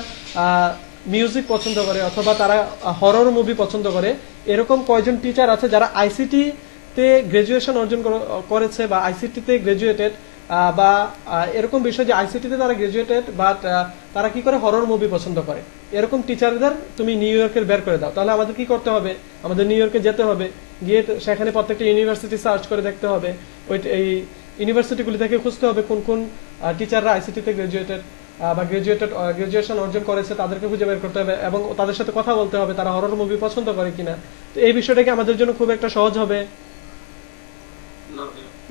মিউজিক পছন্দ করে, অথবা তারা হরর মুভি পছন্দ করে, এরকম কয়জন টিচার আছে যারা আইসিটি তে গ্রাজুয়েশন অর্জন করেছে বা আইসিটি তে গ্রাজুয়েটেড, বা এরকম বিষয় যে আইসিটি তে তারা গ্রাজুয়েটেড বাট তারা কি করে হরর মুভি পছন্দ করে, এরকম টিচারদের তুমি নিউ ইয়র্কের বের করে দাও। তাহলে আমাদের কি করতে হবে, আমাদের নিউ ইয়র্কে যেতে হবে, গিয়ে সেখানে প্রত্যেকটা ইউনিভার্সিটি সার্চ করে দেখতে হবে, ওই এই ইউনিভার্সিটিগুলি থেকে খুঁজতে হবে কোন কোন টিচাররা আইসিটি তে গ্রাজুয়েটেড বা গ্রাজুয়েশন অর্জন করেছে, তাদেরকে খুঁজে বের করতে হবে এবং তাদের সাথে কথা বলতে হবে তারা হরর মুভি পছন্দ করে কিনা। তো এই বিষয়টা কি আমাদের জন্য খুব একটা সহজ হবে?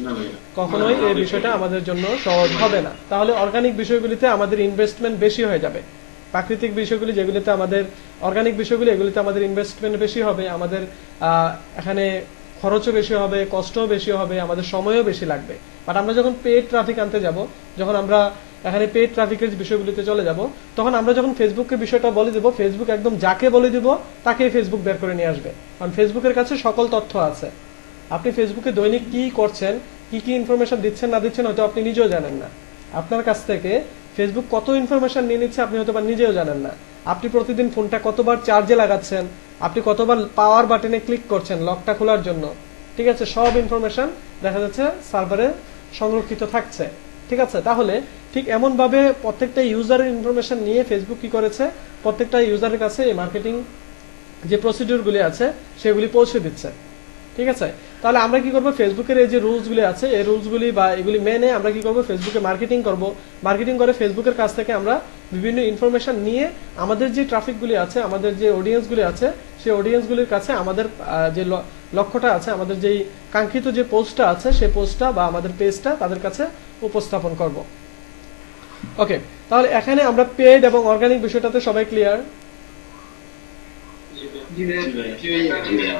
না ভাইয়া। কখনোই এই বিষয়টা আমাদের জন্য সহজ হবে না। তাহলে অর্গানিক বিষয়গুলিতে আমাদের ইনভেস্টমেন্ট বেশি হয়ে যাবে। প্রাকৃতিক বিষয়গুলি যেগুলিতে আমাদের অর্গানিক বিষয়গুলি, এগুলিতে আমাদের ইনভেস্টমেন্ট বেশি হবে, আমাদের এখানে খরচও বেশি হবে, কষ্টও বেশি হবে, আমাদের সময়ও বেশি লাগবে। বাট আমরা যখন পেড ট্রাফিক আনতে যাব, যখন আমরা এখানে পেড ট্রাফিকের বিষয়গুলিতে চলে যাব, তখন আমরা যখন ফেসবুকের বিষয়টা বলে দেবো, ফেসবুক একদম যাকে বলে দিব তাকেই ফেসবুক বের করে নিয়ে আসবে। কারণ ফেসবুকের কাছে সকল তথ্য আছে। আপনি ফেসবুকে দৈনিক কি করছেন, কি কি ইনফরমেশন দিচ্ছেন না দিচ্ছেন হয়তো আপনি নিজেও জানেন না। আপনার কাছ থেকে ফেসবুক কত ইনফরমেশন নিয়ে নিচ্ছে আপনি হয়তো বা নিজেও জানেন না। আপনি প্রতিদিন ফোনটা কতবার চার্জে লাগাচ্ছেন, আপনি কতবার পাওয়ার বাটনে ক্লিক করছেন লকটা খোলার জন্য, ঠিক আছে, সব ইনফরমেশন দেখা যাচ্ছে সার্ভারে সংরক্ষিত থাকছে। ঠিক আছে, তাহলে ঠিক এমন ভাবে প্রত্যেকটা ইউজারের ইনফরমেশন নিয়ে ফেসবুক কি করেছে, প্রত্যেকটা ইউজারের কাছে এই মার্কেটিং যে প্রসিডিউর গুলি আছে সেগুলি পৌঁছে দিচ্ছে। ঠিক আছে? তাহলে আমরা কি করব, ফেসবুকের এই যে রুলসগুলি আছে এই রুলসগুলি বা এগুলি মেনে আমরা কি করব, ফেসবুকে মার্কেটিং করব। মার্কেটিং করে ফেসবুকের কাছ থেকে আমরা বিভিন্ন ইনফরমেশন নিয়ে আমাদের যে ট্রাফিকগুলি আছে, আমাদের যে অডিয়েন্সগুলি আছে, সেই অডিয়েন্সগুলির কাছে আমাদের যে লক্ষ্যটা আছে, আমাদের যেই কাঙ্ক্ষিত যে পোস্টটা আছে সেই পোস্টটা বা আমাদের পেজটা তাদের কাছে উপস্থাপন করব। ওকে, তাহলে এখানে আমরা পেড এবং অর্গানিক বিষয়টাতে সবাই ক্লিয়ার? জি ভাইয়া জি ভাইয়া জি ভাইয়া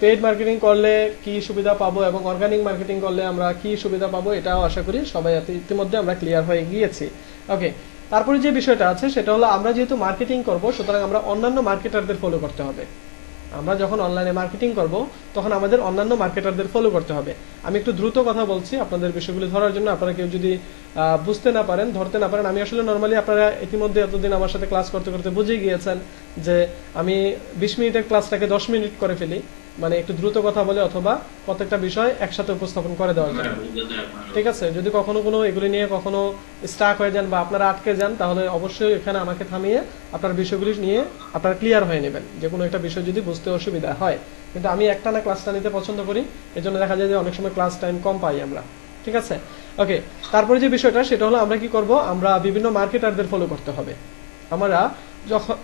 পেড মার্কেটিং করলে কি সুবিধা পাবো এবং অর্গানিক মার্কেটিং করলে আমরা কি সুবিধা পাবো, এটাও আশা করি সবাই ইতিমধ্যে আমরা ক্লিয়ার হয়ে গিয়েছি। ওকে, তারপরে যে বিষয়টা আছে সেটা হলো আমরা যেহেতু মার্কেটিং করব, সুতরাং আমরা অন্যান্য মার্কেটারদের ফলো করতে হবে। আমরা যখন অনলাইনে মার্কেটিং করব তখন আমাদের অন্যান্য মার্কেটারদের ফলো করতে হবে। আমি একটু দ্রুত কথা বলছি আপনাদের বিষয়গুলি ধরার জন্য, আপনারা কেউ যদি বুঝতে না পারেন, ধরতে না পারেন। আমি আসলে নর্মালি আপনারা ইতিমধ্যে এতদিন আমার সাথে ক্লাস করতে করতে বুঝে গিয়েছেন যে আমি 20 মিনিটের ক্লাসটাকে 10 মিনিট করে ফেলি, মানে একটু দ্রুত কথা বলে অথবা প্রত্যেকটা বিষয় একসাথে উপস্থাপন করে দেওয়ার জন্য। ঠিক আছে, যদি কখনো কোনো এগুলি নিয়ে কখনো স্টাক হয়ে যান বা আপনারা আটকে যান, তাহলে অবশ্যই এখানে আমাকে থামিয়ে আপনার বিষয়গুলি নিয়ে আপনারা ক্লিয়ার হয়ে নেবেন, যে কোনো একটা বিষয় যদি বুঝতে অসুবিধা হয়। কিন্তু আমি একটানা ক্লাসটা নিতে পছন্দ করি, এজন্য দেখা যায় যে অনেক সময় ক্লাস টাইম কম পাই আমরা। ঠিক আছে, ওকে। তারপরে যে বিষয়টা সেটা হলো আমরা কি করব, আমরা বিভিন্ন মার্কেটারদের ফলো করতে হবে। আমরা যখন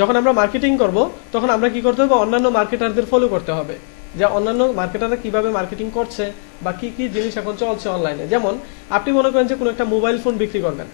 যখন আমরা মার্কেটিং করব তখন আমরা কি করতে হবে, অন্যান্য মার্কেটারদের ফলো করতে হবে, যে অন্যান্য মার্কেটাররা কিভাবে মার্কেটিং করছে বা কি কি জিনিস এখন চলছে অনলাইনে। যেমন আপনি মনে করেন যে কোনো একটা মোবাইল ফোন বিক্রি করবেন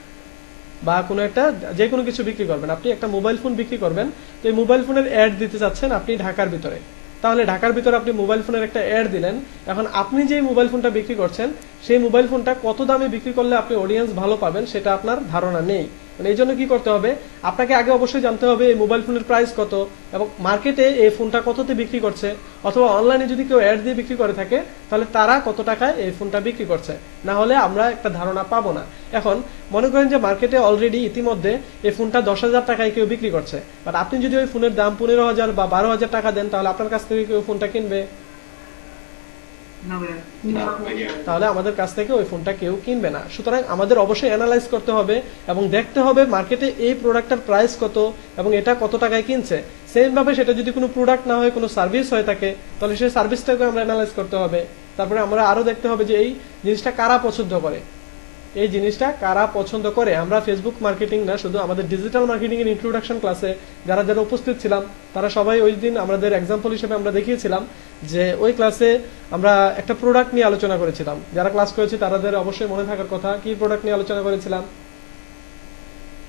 বা কোনো একটা যে কোনো কিছু বিক্রি করবেন, আপনি একটা মোবাইল ফোন বিক্রি করবেন, তো এই মোবাইল ফোনের অ্যাড দিতে চাচ্ছেন আপনি ঢাকার ভিতরে। তাহলে ঢাকার ভিতরে আপনি মোবাইল ফোনের একটা অ্যাড দিলেন। এখন আপনি যে মোবাইল ফোনটা বিক্রি করছেন সেই মোবাইল ফোনটা কত দামে বিক্রি করলে আপনি অডিয়েন্স ভালো পাবেন সেটা আপনার ধারণা নেই। মানে এই জন্য কি করতে হবে, আপনাকে আগে অবশ্যই জানতে হবে এই মোবাইল ফোনের প্রাইস কত এবং মার্কেটে এই ফোনটা কততে বিক্রি করছে, অথবা অনলাইনে যদি কেউ অ্যাড দিয়ে বিক্রি করে থাকে তাহলে তারা কত টাকায় এই ফোনটা বিক্রি করছে, না হলে আমরা একটা ধারণা পাবো না। এখন মনে করেন যে মার্কেটে অলরেডি ইতিমধ্যে এই ফোনটা 10,000 টাকায় কেউ বিক্রি করছে, বাট আপনি যদি ওই ফোনের দাম 15,000 বা 12,000 টাকা দেন, তাহলে আপনার কাছ থেকে কেউ ফোনটা কিনবে? না ভাইয়া না ভাইয়া তাহলে আমাদের কাছ থেকে ওই ফোনটা কেউ কিনবে না। সুতরাং আমাদের অবশ্যই অ্যানালাইজ করতে হবে এবং দেখতে হবে মার্কেটে এই প্রোডাক্টটার প্রাইস কত এবং এটা কত টাকায় কিনছে। সেম ভাবে সেটা যদি কোনো প্রোডাক্ট না হয়, কোনো সার্ভিস হয়ে থাকে, তাহলে সেই সার্ভিসটাকে আমরা অ্যানালাইজ করতে হবে। তারপরে আমরা আরো দেখতে হবে যে এই জিনিসটা কারা পছন্দ করে, এই জিনিসটা কারা পছন্দ করে। আমরা ফেসবুক মার্কেটিং না, শুধু আমাদের ডিজিটাল মার্কেটিং এর ইন্ট্রোডাকশন ক্লাসে যারা যারা উপস্থিত ছিলাম তারা সবাই ওই দিন আমাদের এক্সাম্পল হিসেবে আমরা দেখিয়েছিলাম যে ওই ক্লাসে আমরা একটা প্রোডাক্ট নিয়ে আলোচনা করেছিলাম। যারা ক্লাস করেছে তাদের অবশ্যই মনে থাকার কথা, কি প্রোডাক্ট নিয়ে আলোচনা করেছিলাম?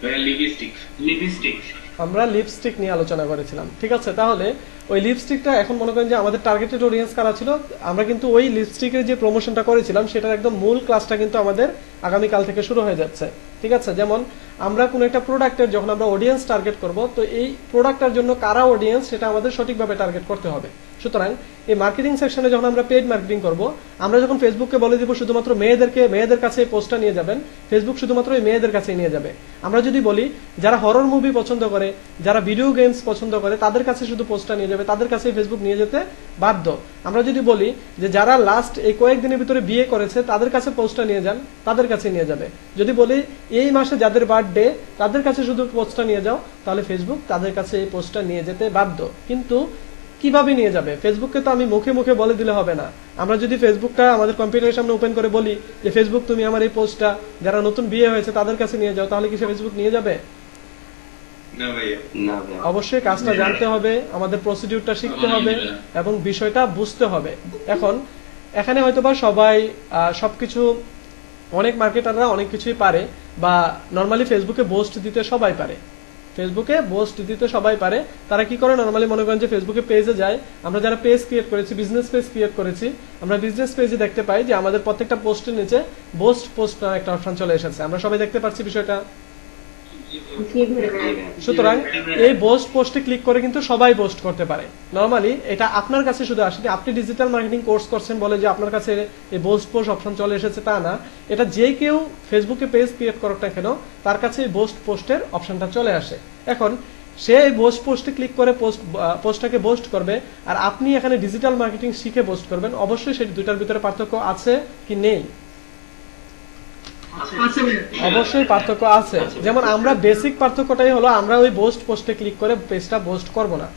ভাইয়া লিপস্টিক লিপস্টিক আমরা লিপস্টিক নিয়ে আলোচনা করেছিলাম। ঠিক আছে, তাহলে ওই লিপস্টিকটা এখন মনে করেন যে আমাদের টার্গেটেড অডিয়েন্স কারা ছিল, আমরা কিন্তু ওই লিপস্টিকের যে প্রমোশনটা করেছিলাম সেটার একদম মূল ক্লাসটা কিন্তু আমাদের আগামীকাল থেকে শুরু হয়ে যাচ্ছে। ঠিক আছে, যেমন আমরা কোনো একটা প্রোডাক্টের যখন আমরা অডিয়েন্স টার্গেট করব, তো এই প্রোডাক্টটার জন্য কারা অডিয়েন্স সেটা আমাদের সঠিকভাবে টার্গেট করতে হবে। সুতরাং এই মার্কেটিং সেকশনে যখন আমরা পেইড মার্কেটিং করব, আমরা যখন ফেসবুককে বলে দিব শুধুমাত্র মেয়েদের কাছে এই পোস্টটা নিয়ে যাবেন, ফেসবুক শুধুমাত্র এই মেয়েদের কাছেই নিয়ে যাবে। আমরা যদি বলি যারা হরর মুভি পছন্দ করে, যারা ভিডিও গেমস পছন্দ করে, তাদের কাছে শুধু পোস্টটা নিয়ে যাবে, তাদের কাছে ফেসবুক নিয়ে যেতে বাধ্য। আমরা যদি বলি যে যারা লাস্ট এই কয়েকদিনের ভিতরে বিয়ে করেছে তাদের কাছে পোস্টটা নিয়ে যান, তাদের কাছে নিয়ে যাবে। যদি বলি এই মাসে যাদের বার্থডে তাদের কাছে শুধু পোস্টটা নিয়ে যাও, তাহলে ফেসবুক তাদের কাছে এই পোস্টটা নিয়ে যেতে বাধ্য। কিন্তু কিভাবে নিয়ে যাবে? ফেসবুককে তো আমি মুখে মুখে বলে দিলে হবে না। আমরা যদি ফেসবুকটা আমাদের কম্পিউটারের সামনে ওপেন করে বলি যে ফেসবুক তুমি আমার এই পোস্টটা যারা নতুন বিয়ে হয়েছে তাদের কাছে নিয়ে যাও, তাহলে কি সে ফেসবুক নিয়ে যাবে? না ভাইয়া না ভাইয়া অবশ্যই কাজটা জানতে হবে, আমাদের প্রসিডিউরটা শিখতে হবে এবং বিষয়টা বুঝতে হবে। এখন এখানে হয়তোবা সবাই সবকিছু, অনেক মার্কেটাররা অনেক কিছুই পারে, বা নর্মালি ফেসবুকে পোস্ট দিতে সবাই পারে, ফেসবুকে পোস্ট দিতে সবাই পারে। তারা কি করে, নর্মালি মনে করেন যে ফেসবুকে পেজে যায়, আমরা যারা পেজ ক্রিয়েট করেছি, বিজনেস পেজ ক্রিয়েট করেছি, আমরা বিজনেস পেজে দেখতে পাই যে আমাদের প্রত্যেকটা পোস্টের নিচে পোস্ট একটা অপশন চলে এসেছে। আমরা সবাই দেখতে পাচ্ছি বিষয়টা। সুতরাং এই পোস্টে ক্লিক করে কিন্তু সবাই পোস্ট করতে পারে। নরমালি এটা আপনার কাছে শুধু আসেনি, আপনি ডিজিটাল মার্কেটিং কোর্স করছেন বলে যে আপনার কাছে এই পোস্ট অপশন চলে এসেছে তা না। এটা যে কেউ ফেসবুকে পেজ ক্রিয়েট করুক না কেন তার কাছে এই পোস্টের অপশনটা চলে আসে। এখন সে এই পোস্টে ক্লিক করে পোস্টটাকে পোস্ট করবে, আর আপনি এখানে ডিজিটাল মার্কেটিং শিখে পোস্ট করবেন। অবশ্যই সেই দুইটার ভিতরে পার্থক্য আছে কি নেই? অবশ্যই পার্থক্য আছে। যেমন আমরা বেসিক পার্থক্যটাই হলো আমরা ওই পোস্টে ক্লিক করে পেজটা পোস্ট করব না।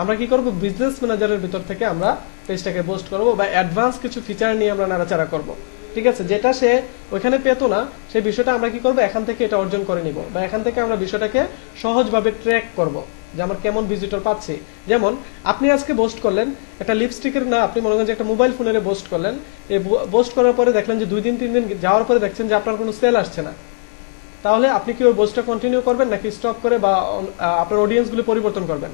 আমরা কি করব, বিজনেস ম্যানেজারের ভিতর থেকে আমরা পেজটাকে বুস্ট করব বা অ্যাডভান্স কিছু ফিচার নিয়ে আমরা নাড়াচাড়া করব। ঠিক আছে, যেটা সে ওইখানে পেতো না সেই বিষয়টা আমরা কি করব, এখান থেকে এটা অর্জন করে নিব বা এখান থেকে আমরা বিষয়টাকে সহজভাবে ট্র্যাক করব যে আমরা কেমন ভিজিটর পাচ্ছি। যেমন আপনি আজকে পোস্ট করলেন একটা লিপস্টিকের, না আপনি মনে করেন যে একটা মোবাইল ফোনের পোস্ট করলেন, এই পোস্ট করার পরে দেখলেন যে 2 দিন 3 দিন যাওয়ার পরে দেখছেন যে আপনার কোনো সেল আসছে না, তাহলে আপনি কি ওই পোস্টটা কন্টিনিউ করবেন নাকি স্টপ করে বা আপনার অডিয়েন্সগুলো পরিবর্তন করবেন?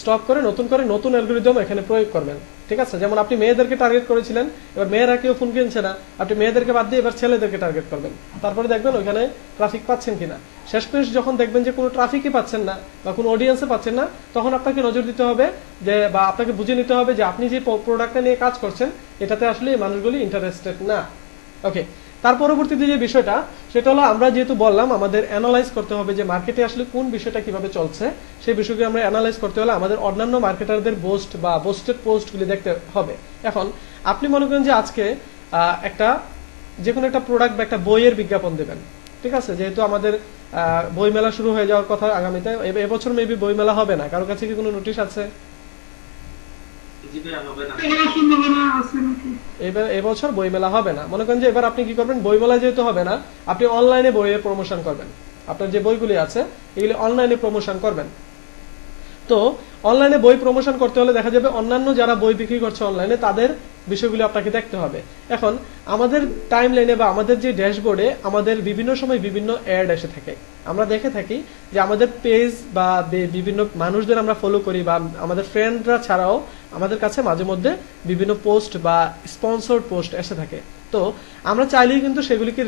স্টপ করে নতুন অ্যালগরিদম এখানে প্রয়োগ করবেন। ঠিক আছে, যেমন আপনি মেয়েদেরকে টার্গেট করেছিলেন, এবার মেয়েরা কেউ ফোন কিনছে না, আপনি মেয়েদেরকে বাদ দিয়ে এবার ছেলেদেরকে টার্গেট করবেন, তারপরে দেখবেন ওইখানে ট্রাফিক পাচ্ছেন কিনা। শেষমেশ যখন দেখবেন যে কোনো ট্রাফিকই পাচ্ছেন না বা কোনো অডিয়েন্সে পাচ্ছেন না, তখন আপনাকে নজর দিতে হবে যে বা আপনাকে বুঝে নিতে হবে যে আপনি যে প্রোডাক্টটা নিয়ে কাজ করছেন এটাতে আসলে এই মানুষগুলি ইন্টারেস্টেড না। ওকে, তার পরবর্তীতে যে বিষয়টা সেটা হলো, আমরা যেহেতু বললাম আমাদের অ্যানালাইজ করতে হবে যে মার্কেটে আসলে কোন বিষয়টা কিভাবে চলছে, সেই বিষয়কে আমরা অ্যানালাইজ করতে হলে আমাদের অন্যান্য মার্কেটারদের পোস্ট বা পোস্টেড পোস্টগুলি দেখতে হবে। এখন আপনি মনে করেন যে আজকে একটা যে কোনো একটা প্রোডাক্ট বা একটা বইয়ের বিজ্ঞাপন দেবেন। ঠিক আছে, যেহেতু আমাদের বই মেলা শুরু হয়ে যাওয়ার কথা আগামীতে, এবছর মেবি বই মেলা হবে না, কারো কাছে কি কোনো নোটিশ আছে? এবার এবছর বই মেলা হবে না। মনে করেন যে এবার আপনি কি করবেন, বই মেলা যেহেতু হবে না, আপনি অনলাইনে বইয়ের প্রমোশন করবেন। আপনার যে বইগুলি আছে এগুলি অনলাইনে প্রমোশন করবেন। তো অনলাইনে বই প্রমোশন করতে হলে দেখা যাবে অন্যান্য যারা বই বিক্রি করছে অনলাইনে তাদের বিষয়গুলি আপনাকে দেখতে হবে। এখন আমাদের টাইম লাইনে বা আমাদের যে ড্যাশবোর্ডে আমাদের বিভিন্ন সময় বিভিন্ন অ্যাড এসে থাকে, আমরা দেখে থাকি যে আমাদের পেজ বা বিভিন্ন মানুষদের আমরা ফলো করি বা আমাদের ফ্রেন্ডরা ছাড়াও আমাদের কাছে মাঝে মধ্যে বিভিন্ন পোস্ট বা স্পন্সর্ড পোস্ট এসে থাকে। তো আমরা চাইলেই কিন্তু সেগুলিকে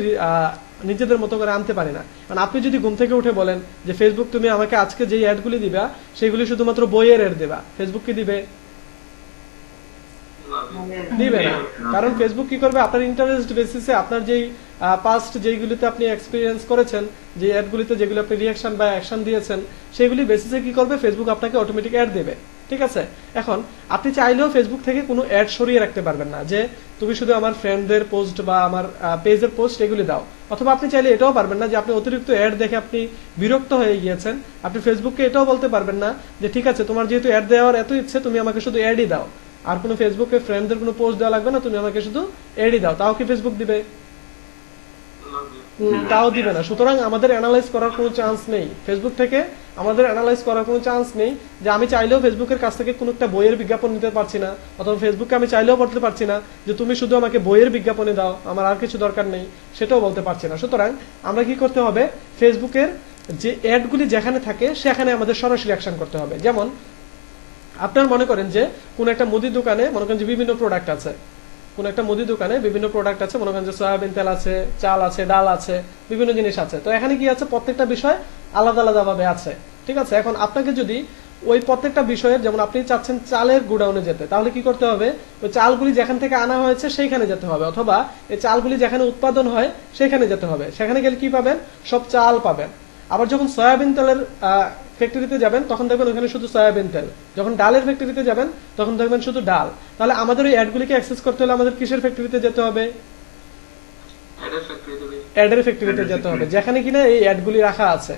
নিজেদের মতো করে আনতে পারি না। কারণ আপনি যদি ঘুম থেকে উঠে বলেন যে ফেসবুক তুমি আমাকে আজকে যেই অ্যাডগুলি দিবা সেগুলি শুধুমাত্র বইয়ের অ্যাড দেবা, ফেসবুক কি দিবে? দিবে না। কারণ ফেসবুক কি করবে, আপনার ইন্টারেস্ট বেসিসে আপনার যেই পাস্ট যেইগুলিতে আপনি এক্সপিরিয়েন্স করেছেন, যে অ্যাডগুলিতে যেগুলো আপনি রিঅ্যাকশন বা অ্যাকশন দিয়েছেন, সেগুলি বেসিসে কি করবে, ফেসবুক আপনাকে অটোমেটিক অ্যাড দেবে। ঠিক আছে, এখন আপনি চাইলেও ফেসবুক থেকে কোনো অ্যাড সরিয়ে রাখতে পারবেন না যে তুমি শুধু আমার ফ্রেন্ডদের পোস্ট বা আমার পেজের পোস্ট এগুলি দাও। অথবা আপনি চাইলে এটাও পারবেন না যে আপনি অতিরিক্ত অ্যাড দেখে আপনি বিরক্ত হয়ে গিয়েছেন, আপনি ফেসবুককে এটাও বলতে পারবেন না যে ঠিক আছে তোমার যেহেতু অ্যাড দেওয়ার এত ইচ্ছে তুমি আমাকে শুধু অ্যাডই দাও, আর কোনো ফেসবুকে ফ্রেন্ডদের কোনো পোস্ট দেওয়া লাগবে না, তুমি আমাকে শুধু অ্যাডই দাও। তাও কি ফেসবুক দিবে? তাও দিবে না। সুতরাং আমাদের অ্যানালাইজ করার কোনো চান্স নেই ফেসবুক থেকে, আমাদের অ্যানালাইজ করার কোনো চান্স নেই যে আমি চাইলেও ফেসবুকের কাছ থেকে কোনো একটা বইয়ের বিজ্ঞাপন নিতে পারছি না, অথবা ফেসবুককে আমি চাইলেও বলতে পারছি না যে তুমি শুধু আমাকে বইয়ের বিজ্ঞাপনে দাও, আমার আর কিছু দরকার নেই, সেটাও বলতে পারছি না। সুতরাং আমরা কি করতে হবে, ফেসবুকের যে অ্যাডগুলি যেখানে থাকে সেখানে আমাদের সরাসরি অ্যাকশন করতে হবে। যেমন আপনার মনে করেন যে কোন একটা মুদির দোকানে মনে করেন যে বিভিন্ন প্রোডাক্ট আছে, কোন একটা মুদি দোকানে বিভিন্ন প্রোডাক্ট আছে, মনে করেন যে সয়াবিন তেল আছে, চাল আছে, ডাল আছে, বিভিন্ন জিনিস আছে। তো এখানে কি আছে, প্রত্যেকটা বিষয় আলাদা আলাদা ভাবে আছে। ঠিক আছে, এখন আপনাকে যদি ওই প্রত্যেকটা বিষয়ের, যেমন আপনি চাচ্ছেন চালের গুডাউনে যেতে, তাহলে কি করতে হবে, ওই চালগুলি যেখান থেকে আনা হয়েছে সেইখানে যেতে হবে, অথবা এই চালগুলি যেখানে উৎপাদন হয় সেখানে যেতে হবে। সেখানে গেলে কি পাবেন, সব চাল পাবেন। আবার যখন সয়াবিন তেলের ফ্যাক্টরিতে যাবেন তখন দেখবেন ওখানে শুধু সয়াবিন তেল, যখন ডালের ফ্যাক্টরিতে যাবেন তখন দেখবেন শুধু ডাল। তাহলে আমাদের ওই অ্যাডগুলিকে অ্যাক্সেস করতে হলে আমাদের কিসের ফ্যাক্টরিতে যেতে হবে, অ্যাডের ফ্যাক্টরিতে যেতে হবে, যেখানে কিনা এই অ্যাডগুলি রাখা আছে।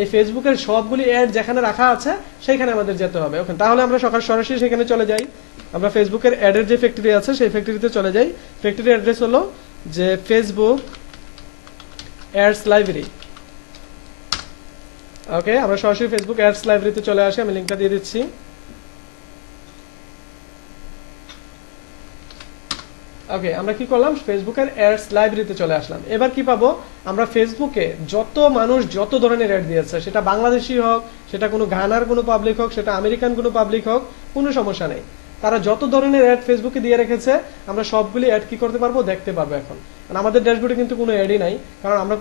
এই ফেসবুকের সবগুলি অ্যাড যেখানে রাখা আছে সেইখানে আমাদের যেতে হবে ওখানে। তাহলে আমরা সরাসরি সেখানে চলে যাই, আমরা ফেসবুকের অ্যাডের যে ফ্যাক্টরি আছে সেই ফ্যাক্টরিতে চলে যাই। ফ্যাক্টরি অ্যাড্রেস হলো যে ফেসবুক অ্যাডস লাইব্রেরি। ওকে, আমরা সরাসরি ফেসবুক অ্যাডস লাইব্রেরিতে চলে আসি, আমি লিংকটা দিয়ে দিচ্ছি। ওকে, আমরা কি করলাম, ফেসবুকের অ্যাডস লাইব্রেরিতে চলে আসলাম। এবার কি পাবো, আমরা ফেসবুকে যত মানুষ যত ধরনের অ্যাড দিয়েছে, সেটা বাংলাদেশি হোক, সেটা কোনো ঘানার কোনো পাবলিক হোক, সেটা আমেরিকান কোনো পাবলিক হোক, কোনো সমস্যা নেই। তারা যত ধরনের অ্যাড ফেসবুকে দিয়ে রেখেছে আমরা সবগুলি অ্যাড কি করতে পারবো, দেখতে পারবো। এখন আমাদের ড্যাশবোর্ডে কিন্তু কোনো অ্যাডই নাই, কারণ আমরা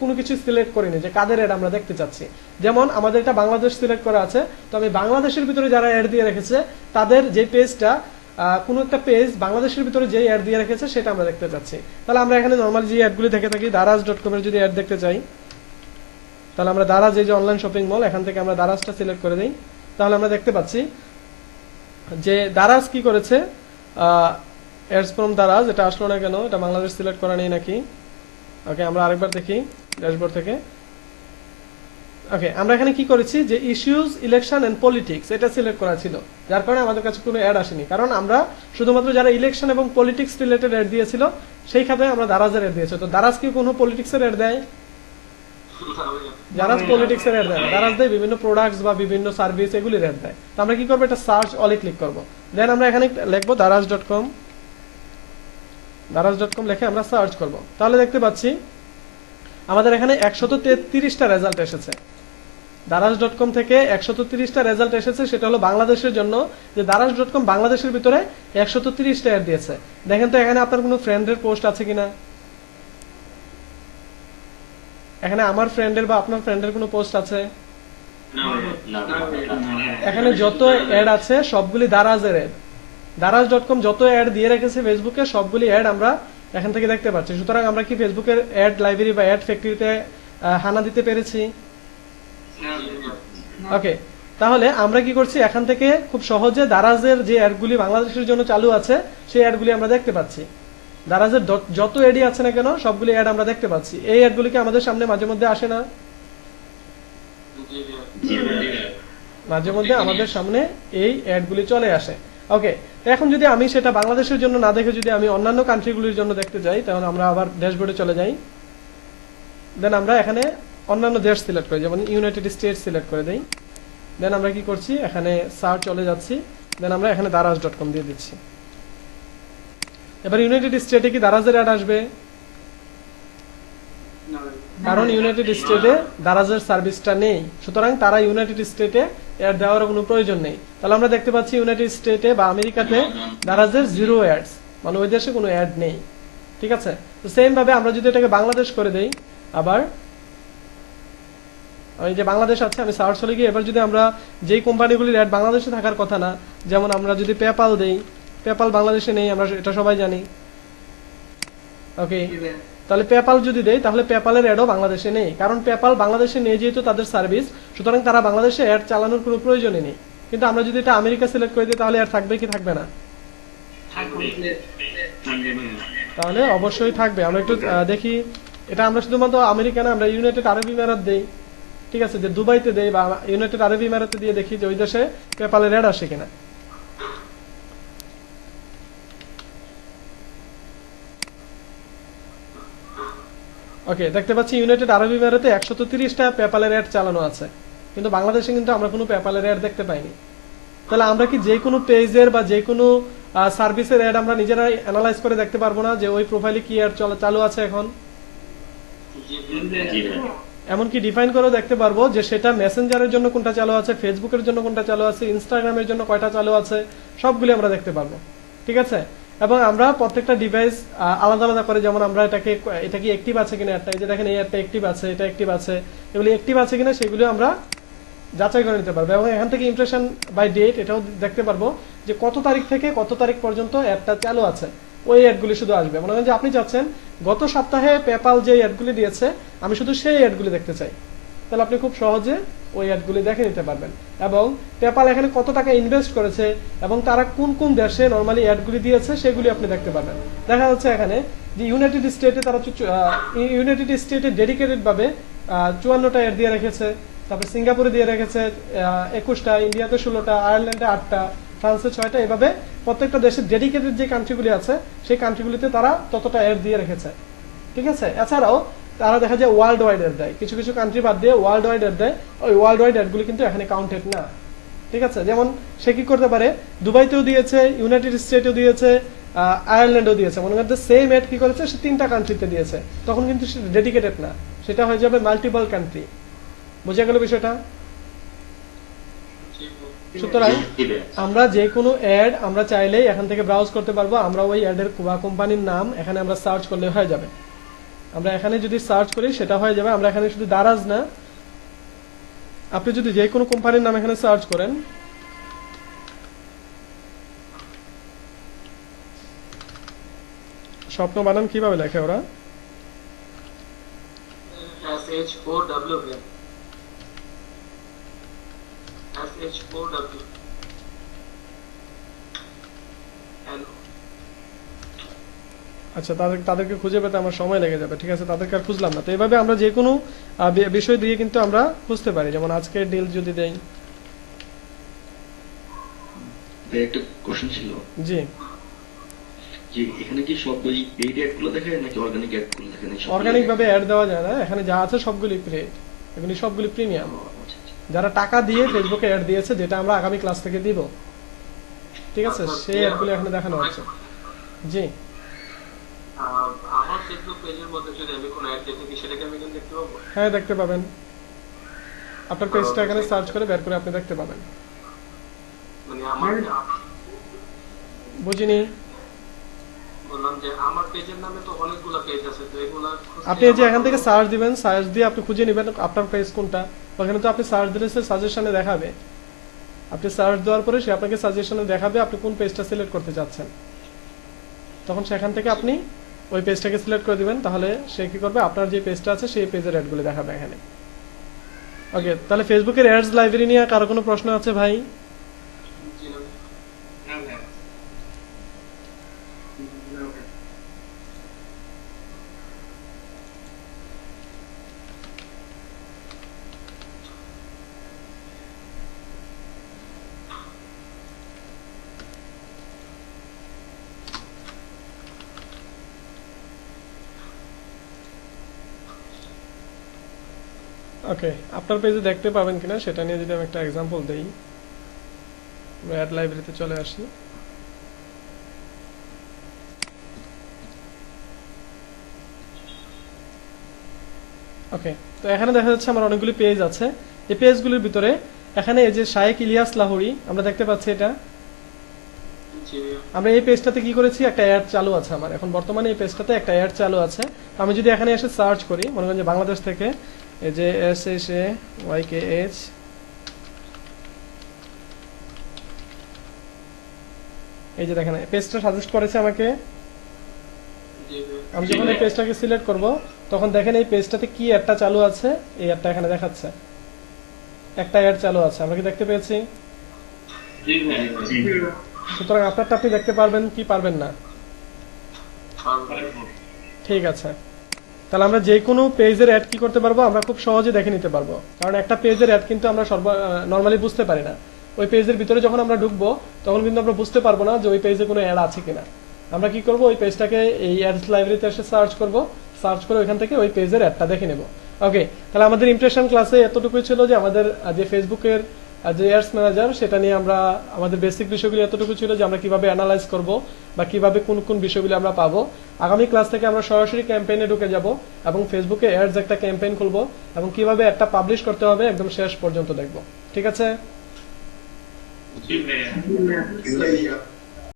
কোনো কিছু সিলেক্ট করিনি যে কাদের অ্যাড আমরা দেখতে চাচ্ছি। যেমন আমাদের এটা বাংলাদেশ সিলেক্ট করা আছে, তো আমি বাংলাদেশের ভিতরে যারা অ্যাড দিয়ে রেখেছে তাদের যে পেজটা, কোনো একটা পেজ বাংলাদেশের ভিতরে যে অ্যাড দিয়ে রেখেছে সেটা আমরা দেখতে চাচ্ছি। তাহলে আমরা এখানে নর্মালি যে অ্যাডগুলি দেখে থাকি, daraz.com এর যদি অ্যাড দেখতে চাই, তাহলে আমরা দারাজ, এই যে অনলাইন শপিং মল, এখান থেকে আমরা দারাজটা সিলেক্ট করে দিই। তাহলে আমরা দেখতে পাচ্ছি যে দারাজ কি করেছে, অ্যাডস ফ্রম দারাজ, এটা আসলো না কেন, এটা বাংলাদেশ সিলেক্ট করা নেই নাকি। ওকে, আমরা আরেকবার দেখি ড্যাশবোর্ড থেকে। ওকে, আমরা এখানে কি করেছি যে ইস্যুস ইলেকশন এন্ড পলিটিক্স এটা সিলেক্ট করা ছিল, যার কারণে আমাদের কাছে কোনো অ্যাড আসেনি, কারণ আমরা শুধুমাত্র যারা ইলেকশন এবং পলিটিক্স রিলেটেড অ্যাড দিয়েছিল সেই খাতে আমরা দারাজের অ্যাড দিয়েছি। তো দারাজ কি কোনো পলিটিক্সের অ্যাড দেয়? দারাজ পলিটিক্সের অ্যাড দেয় না, দারাজ দেয় বিভিন্ন প্রোডাক্টস বা বিভিন্ন সার্ভিস এগুলির অ্যাড দেয়। তো আমরা কি করবো, এটা সার্চ অলে ক্লিক করবো, দেন আমরা এখানে লিখবো daraz.com, daraz.com লিখে আমরা সার্চ করব। তাহলে দেখতে পাচ্ছি আমাদের এখানে 133টা রেজাল্ট এসেছে। daraz.com থেকে 133টা রেজাল্ট এসেছে, সেটা হলো বাংলাদেশের জন্য, যে daraz.com বাংলাদেশের ভিতরে 133টা অ্যাড দিয়েছে। দেখেন তো এখানে আপনার কোনো ফ্রেন্ডের পোস্ট আছে কিনা, এখানে আমার ফ্রেন্ডের বা আপনার ফ্রেন্ডের কোনো পোস্ট আছে? এখানে যত অ্যাড আছে সবগুলি দারাজের অ্যাড। daraz.com যত অ্যাড দিয়ে রেখেছে ফেসবুকে সবগুলি অ্যাড আমরা এখান থেকে দেখতে পাচ্ছি। সুতরাং আমরা কি ফেসবুকের অ্যাড লাইব্রেরি বা অ্যাড ফ্যাক্টরিতে হানা দিতে পেরেছি? ওকে, তাহলে আমরা কি করছি, এখান থেকে খুব সহজে দারাজের যে অ্যাডগুলি বাংলাদেশের জন্য চালু আছে সেই অ্যাডগুলি আমরা দেখতে পাচ্ছি। দারাজের যত অ্যাডই আছে না কেন সবগুলি অ্যাড আমরা দেখতে পাচ্ছি। এই অ্যাডগুলি কি আমাদের সামনে মাঝে মধ্যে আসে না? মাঝে মধ্যে আমাদের সামনে এই অ্যাডগুলি চলে আসে। ওকে, তো এখন যদি আমি সেটা বাংলাদেশের জন্য না দেখে যদি আমি অন্যান্য কান্ট্রিগুলির জন্য দেখতে যাই, তাহলে আমরা আবার ড্যাশবোর্ডে চলে যাই, দেন আমরা এখানে অন্যান্য দেশ সিলেক্ট করি, যেমন ইউনাইটেড স্টেটস সিলেক্ট করে দেই। দেন আমরা কি করছি, এখানে সার্চ চলে যাচ্ছি, দেন আমরা এখানে daraz.com দিয়ে দিচ্ছি। এবার ইউনাইটেড স্টেটে কি দারাজের অ্যাড আসবে? কারণ ইউনাইটেড স্টেটে দারাজের সার্ভিসটা নেই, সুতরাং তারা ইউনাইটেড স্টেটে অ্যাড দেওয়ার কোনো প্রয়োজন নেই। তাহলে আমরা দেখতে পাচ্ছি ইউনাইটেড স্টেটে বা আমেরিকাতে দারাজের 0 অ্যাডস, মানে ওই দেশে কোনো অ্যাড নেই। ঠিক আছে, তো সেম ভাবে আমরা যদি এটাকে বাংলাদেশ করে দেই, আবার এই যে বাংলাদেশ আছে, আমি সার্চ হলে গিয়ে এবার যদি আমরা যেই কোম্পানিগুলির অ্যাড বাংলাদেশে থাকার কথা না, যেমন আমরা যদি পেপাল দেই, পেপাল বাংলাদেশে নেই, আমরা এটা সবাই জানি। ওকে, তাহলে পেপাল যদি দেই তাহলে পেপালের অ্যাডও বাংলাদেশে নেই, কারণ পেপাল বাংলাদেশে নেই যেহেতু তাদের সার্ভিস, সুতরাং তারা বাংলাদেশে অ্যাড চালানোর কোনো প্রয়োজনই নেই। কিন্তু আমরা যদি এটা আমেরিকা সিলেক্ট করে দিই তাহলে অ্যাড থাকবে কি থাকবে না? তাহলে অবশ্যই থাকবে। আমরা একটু দেখি, এটা আমরা শুধুমাত্র আমেরিকা না, আমরা ইউনাইটেড আরব ইমারাত দেই, ঠিক আছে, যে দুবাইতে দেই বা ইউনাইটেড আরব ইমারাতে দিয়ে দেখি যে ওই দেশে পেপালের অ্যাড আসে কিনা। ওকে, দেখতে পাচ্ছি ইউনাইটেড আরব ইমারাতে 130টা পেপালের অ্যাড চালানো আছে, কিন্তু বাংলাদেশে কিন্তু আমরা কোনো পেপালের অ্যাড দেখতে পাইনি। তাহলে আমরা কি যে কোনো পেজের বা যে কোনো সার্ভিসের অ্যাড আমরা নিজেরাই অ্যানালাইজ করে দেখতে পারবো না যে ওই প্রোফাইলে কি অ্যাড চালু আছে এখন? এমনকি ডিফাইন করেও দেখতে পারবো যে সেটা মেসেঞ্জারের জন্য কোনটা চালু আছে, ফেসবুকের জন্য কোনটা চালু আছে, ইনস্টাগ্রামের জন্য কয়টা চালু আছে, সবগুলি আমরা দেখতে পারবো। ঠিক আছে, এবং আমরা প্রত্যেকটা ডিভাইস আলাদা আলাদা করে, যেমন আমরা এটা কি অ্যাক্টিভ আছে কিনা, একটা এই যে দেখেন এই অ্যাডটা অ্যাক্টিভ আছে, এটা অ্যাক্টিভ আছে, এগুলি অ্যাক্টিভ আছে কিনা সেগুলো আমরা যাচাই করে নিতে পারবো। এবং এখান থেকে ইমপ্রেশন বাই ডেট এটাও দেখতে পারবো যে কত তারিখ থেকে কত তারিখ পর্যন্ত অ্যাডটা চালু আছে, ওই অ্যাডগুলি শুধু আসবে। মনে করেন যে আপনি চাচ্ছেন গত সপ্তাহে পেপাল যে অ্যাডগুলি দিয়েছে আমি শুধু সেই অ্যাডগুলি দেখতে চাই, তাহলে আপনি খুব সহজে ওই অ্যাডগুলি দেখে নিতে পারবেন। এবং পেপাল এখানে কত টাকা ইনভেস্ট করেছে এবং তারা কোন কোন দেশে নরমালি অ্যাডগুলি দিয়েছে সেগুলি আপনি দেখতে পারবেন। দেখা যাচ্ছে এখানে যে ইউনাইটেড স্টেটে তারা ইউনাইটেড স্টেটে ডেডিকেটেড ভাবে 54টা অ্যাড দিয়ে রেখেছে, তারপরে সিঙ্গাপুরে দিয়ে রেখেছে 21টা, ইন্ডিয়াতে 16টা, আয়ারল্যান্ডে 8টা, ফ্রান্সে 6টা, এভাবে প্রত্যেকটা দেশের ডেডিকেটেড যে কান্ট্রিগুলি আছে সেই কান্ট্রিগুলিতে তারা ততটা অ্যাড দিয়ে রেখেছে। ঠিক আছে, এছাড়াও তারা দেখা যায় ওয়ার্ল্ড ওয়াইড অ্যাড দেয়, কিছু কিছু কান্ট্রি বাদ দিয়ে ওয়ার্ল্ড ওয়াইড অ্যাড দেয়, ওই ওয়ার্ল্ড ওয়াইড অ্যাডগুলি কিন্তু এখানে কাউন্টেড না। ঠিক আছে, যেমন সে কি করতে পারে, দুবাইতেও দিয়েছে, ইউনাইটেড স্টেটেও দিয়েছে, আয়ারল্যান্ডও দিয়েছে, মনে করতে সেম অ্যাড কি করেছে সে 3টা কান্ট্রিতে দিয়েছে, তখন কিন্তু ডেডিকেটেড না, সেটা হয়ে যাবে মাল্টিপল কান্ট্রি। বোঝা গেল বিষয়টা? সুতরাং আমরা যে কোনো অ্যাড আমরা চাইলেই এখান থেকে ব্রাউজ করতে পারবো। আমরা ওই অ্যাডের বা কোম্পানির নাম এখানে আমরা সার্চ করলে হয়ে যাবে। আমরা এখানে যদি সার্চ করি সেটা হয়ে যাবে। আমরা এখানে শুধু দারাজ না, আপনি যদি যে কোনো কোম্পানির নাম এখানে সার্চ করেন, স্বপ্ন বানান কিভাবে লেখে ওরা, SH4W SH4W আচ্ছা, তাদেরকে খুঁজে পেতে আমার সময় লেগে যাবে। ঠিক আছে, তাদেরকে আর খুঁজলাম না। তো এইভাবে আমরা যে কোনো বিষয় দিয়ে কিন্তু আমরা খুঁজতে পারি। যেমন আজকের ডিল যদি দেই, ভাই একটা কোশ্চেন ছিল জি, যে এখানে কি সব ওই পেইড অ্যাড গুলো দেখায় নাকি অর্গানিক অ্যাড গুলো দেখায় নাকি অর্গানিক ভাবে অ্যাড দেওয়া যায় না, এখানে যা আছে সবগুলি পেড, এগুলি সবগুলি প্রিমিয়াম, যারা টাকা দিয়ে ফেসবুকে অ্যাড দিয়েছে, যেটা আমরা আগামী ক্লাস থেকে দিব। ঠিক আছে, সেই অ্যাডগুলি এখানে দেখানো হচ্ছে। জি, আমার ফেসবুক পেজের মধ্যে যদি আমি কোনো অ্যাড দেখি সেটাকে আমি কিন্তু দেখতে পাবো? হ্যাঁ দেখতে পাবেন। আপনার পেজটা এখানে সার্চ করে বের করে আপনি দেখতে পাবেন। মানে আমার বুঝিনি। বললাম যে আমার পেজের নামে তো অনেকগুলো পেজ আছে, তো এগুলা আপনি এই যে এখান থেকে সার্চ দিবেন, সার্চ দিয়ে আপনি খুঁজে নেবেন আপনার পেজ কোনটা। ওখানে তো আপনি সার্চ দিলে সে সাজেশনে দেখাবে। আপনি সার্চ দেওয়ার পরে সে আপনাকে সাজেশনে দেখাবে আপনি কোন পেজটা সিলেক্ট করতে চাচ্ছেন। তখন সেখান থেকে আপনি ওই পেজটাকে সিলেক্ট করে দিবেন, তাহলে সে কি করবে, আপনার যে পেজটা আছে সেই পেজের অ্যাডগুলো দেখাবে এখানে। ওকে, তাহলে ফেসবুকের অ্যাডস লাইব্রেরি নিয়ে কারো কোনো প্রশ্ন আছে ভাই? না ভাইয়া। ওকে, আপনার পেজে দেখতে পাবেন কিনা সেটা নিয়ে যদি আমি একটা এক্সাম্পল দেই। অ্যাড লাইব্রেরিতে চলে আসি। ওকে, তো এখানে দেখা যাচ্ছে আমার অনেকগুলি পেজ আছে। এই পেজগুলির ভিতরে এখানে এই যে শায়েক ইলিয়াস লাহোরি আমরা দেখতে পাচ্ছি, এটা আমরা এই পেজটাতে কি করেছি, একটা অ্যাড চালু আছে আমার এখন বর্তমানে। এই পেজটাতে একটা অ্যাড চালু আছে। তো আমি যদি এখানে এসে সার্চ করি, মনে করেন যে বাংলাদেশ থেকে, এই যে SHAYKH, এই যে দেখেন পেজটা সাজেস্ট করেছে আমাকে। আমি যখন এই পেজটাকে সিলেক্ট করব, তখন দেখেন এই পেজটাতে কি অ্যাডটা চালু আছে, এই অ্যাডটা এখানে দেখাচ্ছে। একটা অ্যাড চালু আছে, আমরা কি দেখতে পেয়েছি? জি ভাইয়া। জি। সুতরাং আপনারটা আপনি দেখতে পারবেন কি পারবেন না? ঠিক আছে, তাহলে আমরা যে কোনো পেজের অ্যাড কি করতে পারবো, আমরা খুব সহজে দেখে নিতে পারবো। কারণ একটা পেজের অ্যাড কিন্তু আমরা নর্মালি বুঝতে পারি না। ওই পেজের ভিতরে যখন আমরা ঢুকবো, তখন কিন্তু আমরা বুঝতে পারবো না যে ওই পেজে কোনো অ্যাড আছে কিনা। আমরা কি করব, ওই পেজটাকে এই অ্যাডস লাইব্রেরিতে এসে সার্চ করব, সার্চ করে ওইখান থেকে ওই পেজের অ্যাডটা দেখে নেব। ওকে, তাহলে আমাদের ইমপ্রেশন ক্লাসে এতটুকুই ছিল যে আমাদের যে ফেসবুকের যে অ্যাডস ম্যানেজার, সেটা নিয়ে আমরা আমাদের বেসিক বিষয়গুলো এতটুকু ছিল যে আমরা কিভাবে অ্যানালাইজ করব বা কিভাবে কোন কোন বিষয়গুলো আমরা পাবো। আগামী ক্লাস থেকে আমরা সরাসরি ক্যাম্পেইনে ঢুকে যাব এবং ফেসবুকে অ্যাডস একটা ক্যাম্পেইন খুলবো এবং কিভাবে একটা পাবলিশ করতে হবে একদম শেষ পর্যন্ত দেখব। ঠিক আছে? জি ভাইয়া।